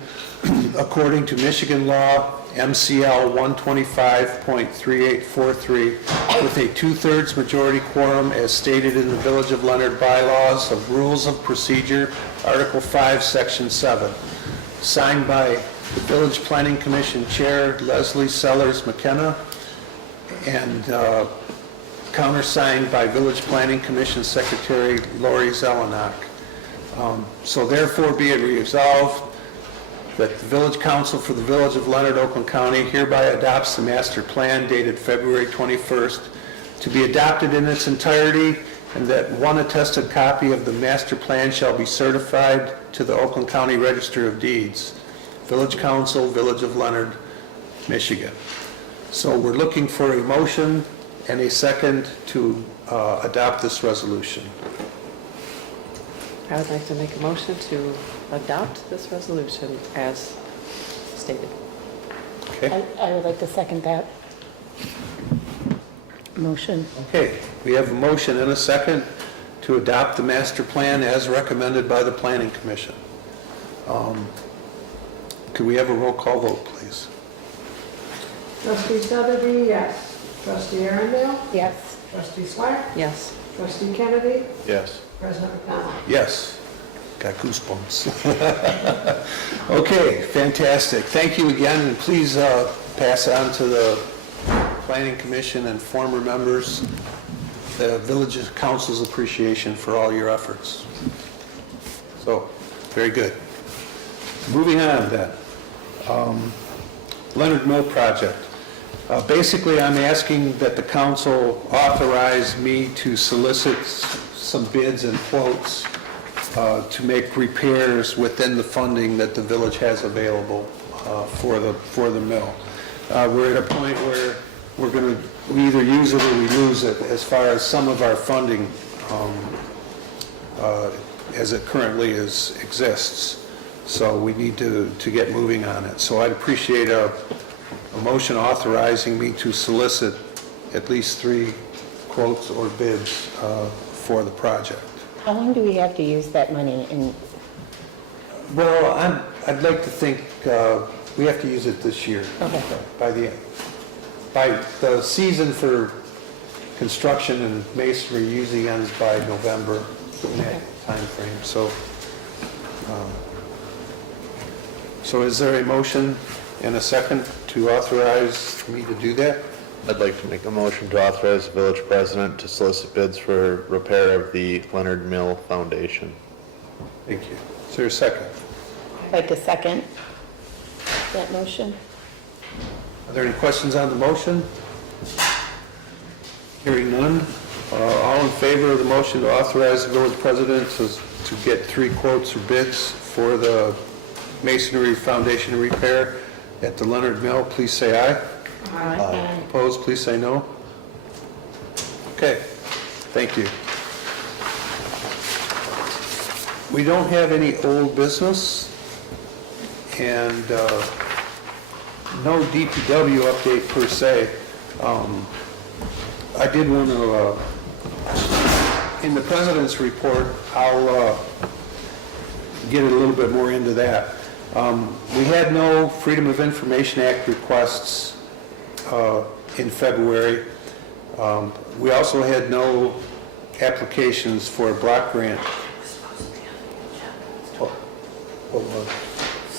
according to Michigan law MCL 125.3843 with a 2/3 majority quorum as stated in the Village of Leonard bylaws of Rules of Procedure, Article 5, Section 7, signed by the Village Planning Commission Chair Leslie Sellers McKenna, and countersigned by Village Planning Commission Secretary Lori Zelenak. So therefore be it resolved that the Village Council for the Village of Leonard, Oakland County hereby adopts the master plan dated February 21st to be adopted in its entirety, and that one attested copy of the master plan shall be certified to the Oakland County Register of Deeds. Village Council, Village of Leonard, Michigan. So we're looking for a motion and a second to adopt this resolution. I would like to make a motion to adopt this resolution as stated. Okay. I would like to second that motion. Okay, we have a motion and a second to adopt the master plan as recommended by the Planning Commission. Could we have a roll call vote, please? Trustee Sotheby, yes. Trustee Arundel? Yes. Trustee Swack? Yes. Trustee Kennedy? Yes. President McDonald? Yes. Got goosebumps. Okay, fantastic. Thank you again, and please pass on to the Planning Commission and former members the Village Council's appreciation for all your efforts. So, very good. Moving on then. Leonard Mill Project. Basically, I'm asking that the council authorize me to solicit some bids and quotes to make repairs within the funding that the village has available for the mill. We're at a point where we either use it or we lose it as far as some of our funding as it currently exists. So we need to get moving on it. So I'd appreciate a motion authorizing me to solicit at least 3 quotes or bids for the project. How long do we have to use that money in? Well, I'd like to think we have to use it this year. Okay. By the season for construction and masonry usually ends by November in that time frame. So is there a motion and a second to authorize me to do that? I'd like to make a motion to authorize the village president to solicit bids for repair of the Leonard Mill Foundation. Thank you. Is there a second? I'd like to second that motion. Are there any questions on the motion? Hearing none. All in favor of the motion to authorize the village president to get 3 quotes or bids for the masonry foundation repair at the Leonard Mill, please say aye. Aye. Opposed, please say no. Okay, thank you. We don't have any old business and no DPW update per se. I did want to, in the president's report, I'll get a little bit more into that. We had no Freedom of Information Act requests in February. We also had no applications for a block grant. What was?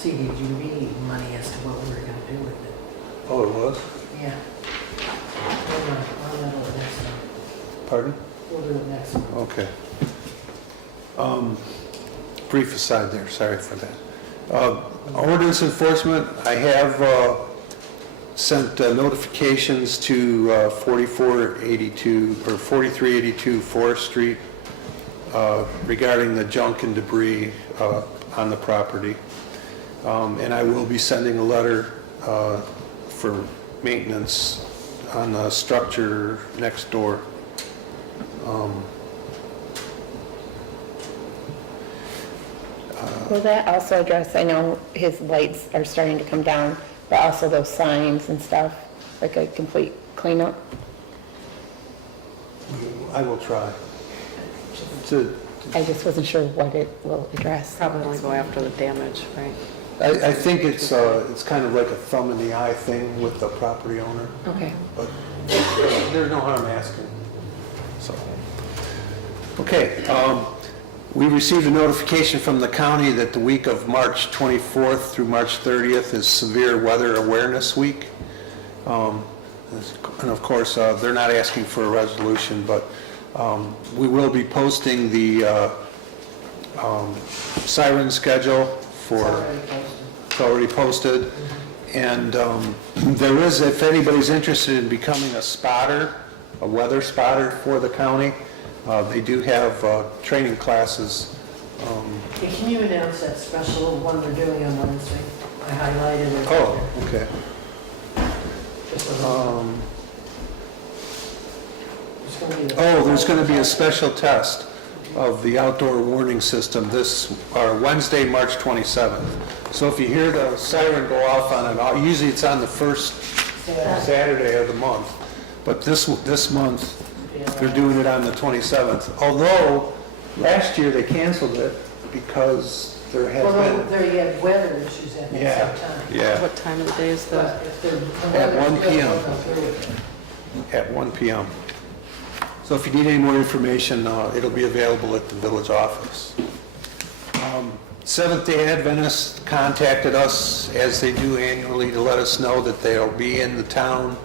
CDGB money as to what we were gonna do with it. Oh, it was? Yeah. We'll do it next time. Pardon? We'll do it next time. Okay. Brief aside there, sorry for that. Ordinance enforcement, I have sent notifications to 4482 or 4382 Forest Street regarding the junk and debris on the property. And I will be sending a letter for maintenance on the structure next door. Will that also address, I know his lights are starting to come down, but also those signs and stuff, like a complete cleanup? I will try. I just wasn't sure what it will address. Probably only go after the damage, right? I think it's kind of like a thumb in the eye thing with the property owner, Okay. but there's no harm asking. So, okay, we received a notification from the county that the week of March 24th through March 30th is Severe Weather Awareness Week. And of course, they're not asking for a resolution, but we will be posting the siren schedule for, it's already posted. And there is, if anybody's interested in becoming a spotter, a weather spotter for the county, they do have training classes. Hey, can you announce that special one they're doing on Wednesday? I highlighted it. Oh, okay. There's going to be a special test of the outdoor warning system this, Wednesday, March 27th. So if you hear the siren go off on it, usually it's on the first Saturday of the month, but this month, they're doing it on the 27th. Although, last year they canceled it because there had been... They had weather issues at that same time. Yeah, What time of the day is the? But if the At weather's 1 good, p.m. they'll go through with it. at 1 p.m. So if you need any more information, it'll be available at the village office. Seventh-day Adventists contacted us, as they do annually, to let us know that they'll be in the town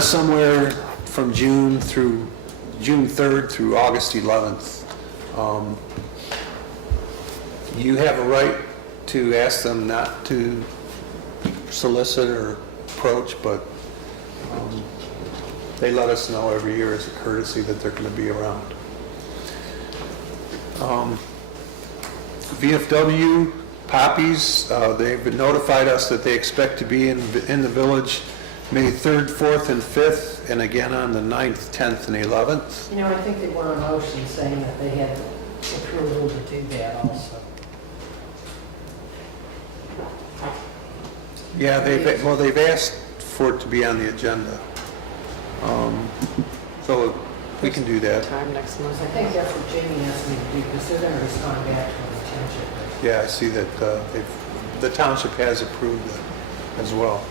somewhere from June 3rd through August 11th. You have a right to ask them not to solicit or approach, but they let us know every year as a courtesy that they're going to be around. VFW, Poppies, they've notified us that they expect to be in the village May 3rd, 4th, and 5th, and again on the 9th, 10th, and 11th. You know, I think they want a motion saying that they had approval to do that also. Yeah, they've asked for it to be on the agenda. So we can do that. Time next month. I think that's what Jamie asked me to do, because they're going to respond back to the township. Yeah, I see that the township has approved it as well.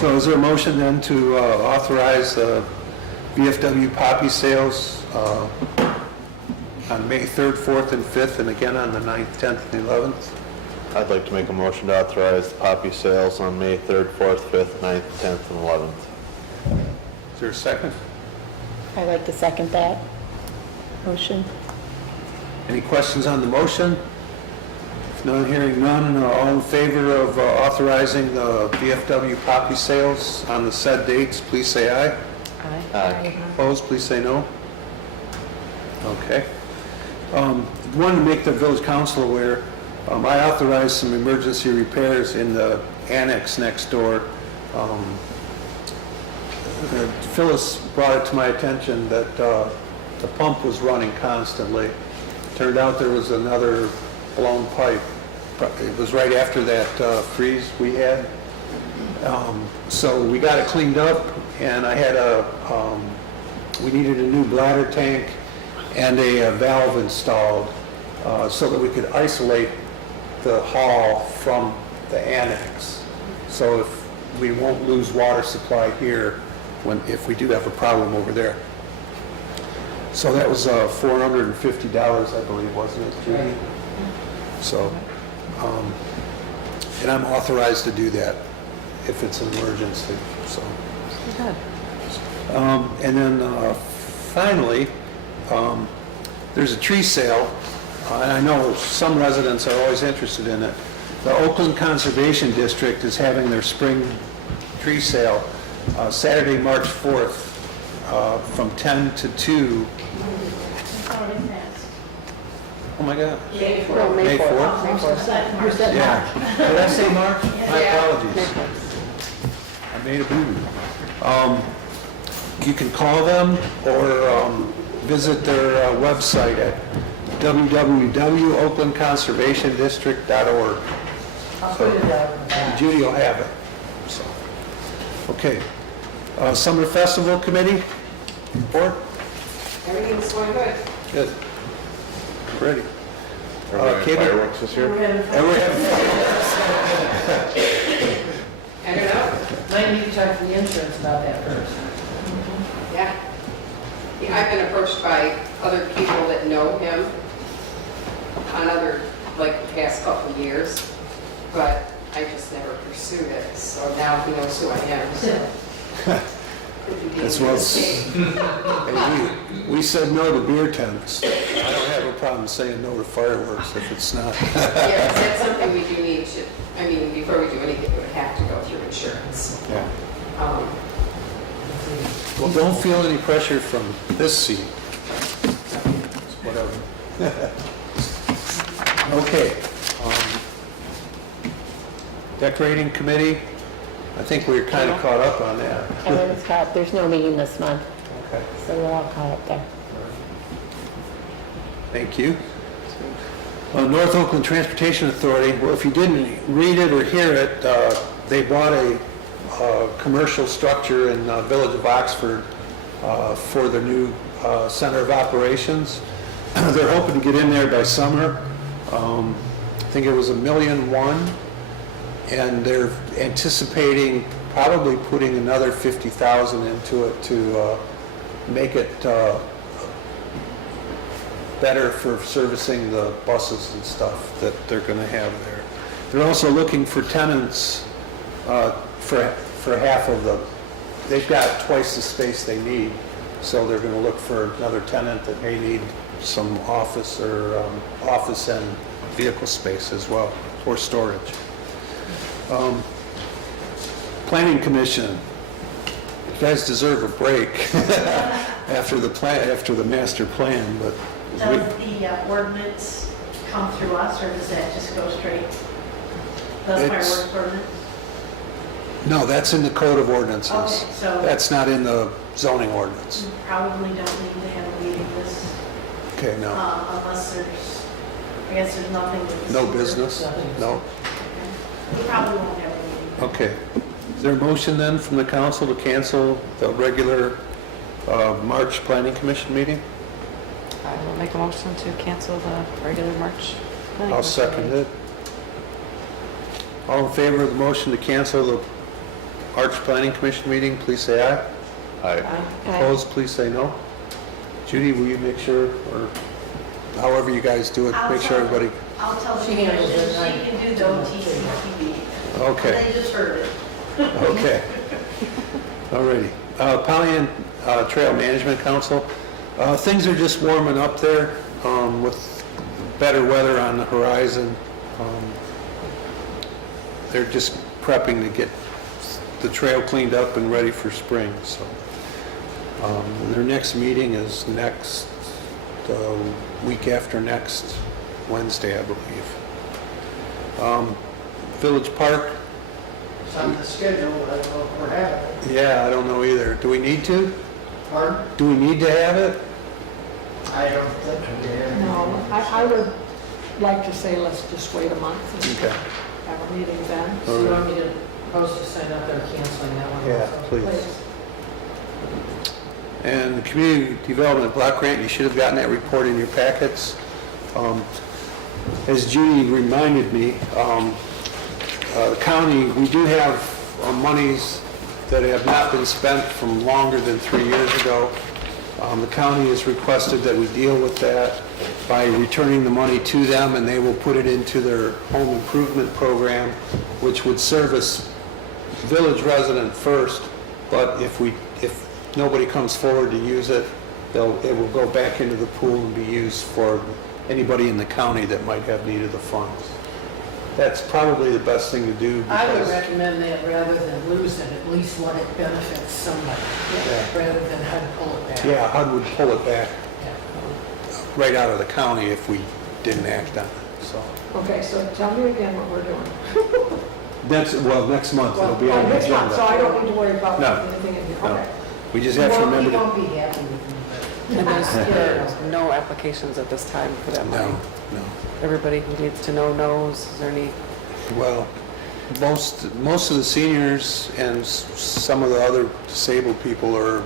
So is there a motion then to authorize VFW poppy sales on May 3rd, 4th, and 5th, and again on the 9th, 10th, and 11th? I'd like to make a motion to authorize the poppy sales on May 3rd, 4th, 5th, 9th, 10th, and 11th. Is there a second? I'd like to second that motion. Any questions on the motion? If none, hearing none, all in favor of authorizing the VFW poppy sales on the said dates, please say aye. Aye. Opposed, please say no. Okay. Wanted to make the village council aware, I authorized some emergency repairs in the annex next door. Phyllis brought it to my attention that the pump was running constantly. Turned out there was another blown pipe. It was right after that freeze we had. So we got it cleaned up, and I had we needed a new bladder tank and a valve installed so that we could isolate the hall from the annex. So if we won't lose water supply here if we do have a problem over there. So that was $450, I believe, wasn't it, Judy? So, and I'm authorized to do that if it's an emergency, so. And then finally, there's a tree sale, and I know some residents are always interested in it. The Oakland Conservation District is having their spring tree sale Saturday, March 4th, from 10 to 2. Oh my God. May May 4th? Yeah. Did I say March? My apologies. I made a boo-boo. You can call them or visit their website at www.oaklandconservationdistrict.org. Judy will have it. So, okay. Summer Festival Committee, report? Everything's going good. Good. Ready. Everybody have fireworks this year? I don't know. Might need to talk to the insurance about that first. Yeah. I've been approached by other people that know him on other, like, the past couple of years, but I just never pursued it, so now he knows who I am, so. As well as, hey, we said no to beer tents. I don't have a problem saying no to fireworks if it's not. Yeah, 'cause that's something we do need to, I mean, before we do anything, we would have to go through insurance. Yeah. Well, don't feel any pressure from this seat. Whatever. Okay. Decorating committee, I think we're kind of caught up on that. Everyone's caught, there's no meeting this month, Okay. so we're all caught up there. Thank you. North Oakland Transportation Authority, well, if you didn't read it or hear it, they bought a commercial structure in the village of Oxford for their new center of operations. They're hoping to get in there by summer. I think it was $1.1 million, and they're anticipating probably putting another $50,000 into it to make it better for servicing the buses and stuff that they're going to have there. They're also looking for tenants for half of the, they've got twice the space they need, so they're going to look for another tenant that may need some office or office and vehicle space as well, or storage. Planning Commission, you guys deserve a break after the master plan, but Does the ordinance come through us, or does that just go straight? The It's- fireworks ordinance? no, that's in the code of ordinances. Okay, so- That's not in the zoning ordinance. You probably don't need to have a meeting this, Okay, no. unless there's, I guess there's nothing. with the No sewer. business? No? We probably won't have a meeting. Okay. Is there a motion then from the council to cancel the regular March Planning Commission meeting? I will make a motion to cancel the regular March. I'll second it. All in favor of the motion to cancel the March Planning Commission meeting, please say aye. Aye. Opposed, please say no. Judy, will you make sure, or however you guys do it, make sure everybody, I'll tell the She handles commission, it, right? she can do the OTCTV. Okay. They just heard it. Okay. Alrighty. Pollyant Trail Management Council, things are just warming up there with better weather on the horizon. They're just prepping to get the trail cleaned up and ready for spring, so. Their next meeting is next, week after next Wednesday, I believe. Village Park, It's on the schedule, I don't know if we're having it. yeah, I don't know either. Do we need to? Pardon? Do we need to have it? I don't think we have. No, I would like to say let's just wait a month and Okay. have a meeting then. So you want me to post a sign up there canceling that one Yeah, also? please. And the Community Development Block Grant, you should have gotten that report in your packets. As Judy reminded me, the county, we do have monies that have not been spent from longer than 3 years ago. The county has requested that we deal with that by returning the money to them, and they will put it into their home improvement program, which would service village resident first, but if nobody comes forward to use it, it will go back into the pool and be used for anybody in the county that might have need of the funds. That's probably the best thing to do I would because, recommend that rather than lose it, at least let it benefit somebody, rather than HUD pull it back. yeah, HUD would pull it back Yeah. right out of the county if we didn't act on it, so. Okay, so tell me again what we're doing. Next month, it'll be on the Next month, so I agenda. don't need to worry about No. anything in here, No. okay. We just have to remember You to, won't be happy with me, And there's no applications at this time for that money. no. Everybody who needs to know knows. Is there any? Well, most of the seniors and some of the other disabled people are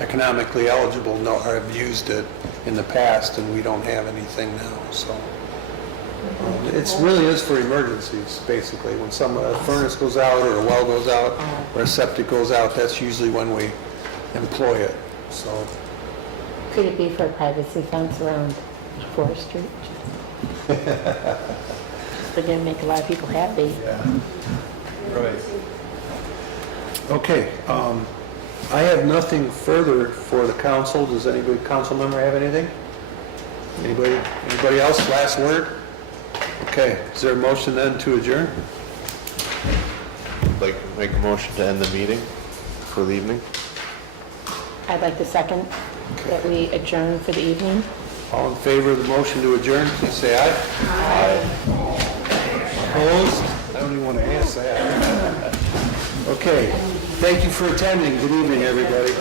economically eligible, have used it in the past, and we don't have anything now, so. It really is for emergencies, basically. When a furnace goes out, or a well goes out, or a septic goes out, that's usually when we employ it, so. Could it be for a privacy fence around 4th Street? They're going to make a lot of people happy. Yeah, right. Okay, I have nothing further for the council. Does anybody, council member, have anything? Anybody else? Last word? Okay, is there a motion then to adjourn? Like, make a motion to end the meeting for the evening? I'd like to second that we adjourn for the evening. All in favor of the motion to adjourn, please say aye. Aye. Opposed? I don't even want to ask that. Okay, thank you for attending. Good evening, everybody.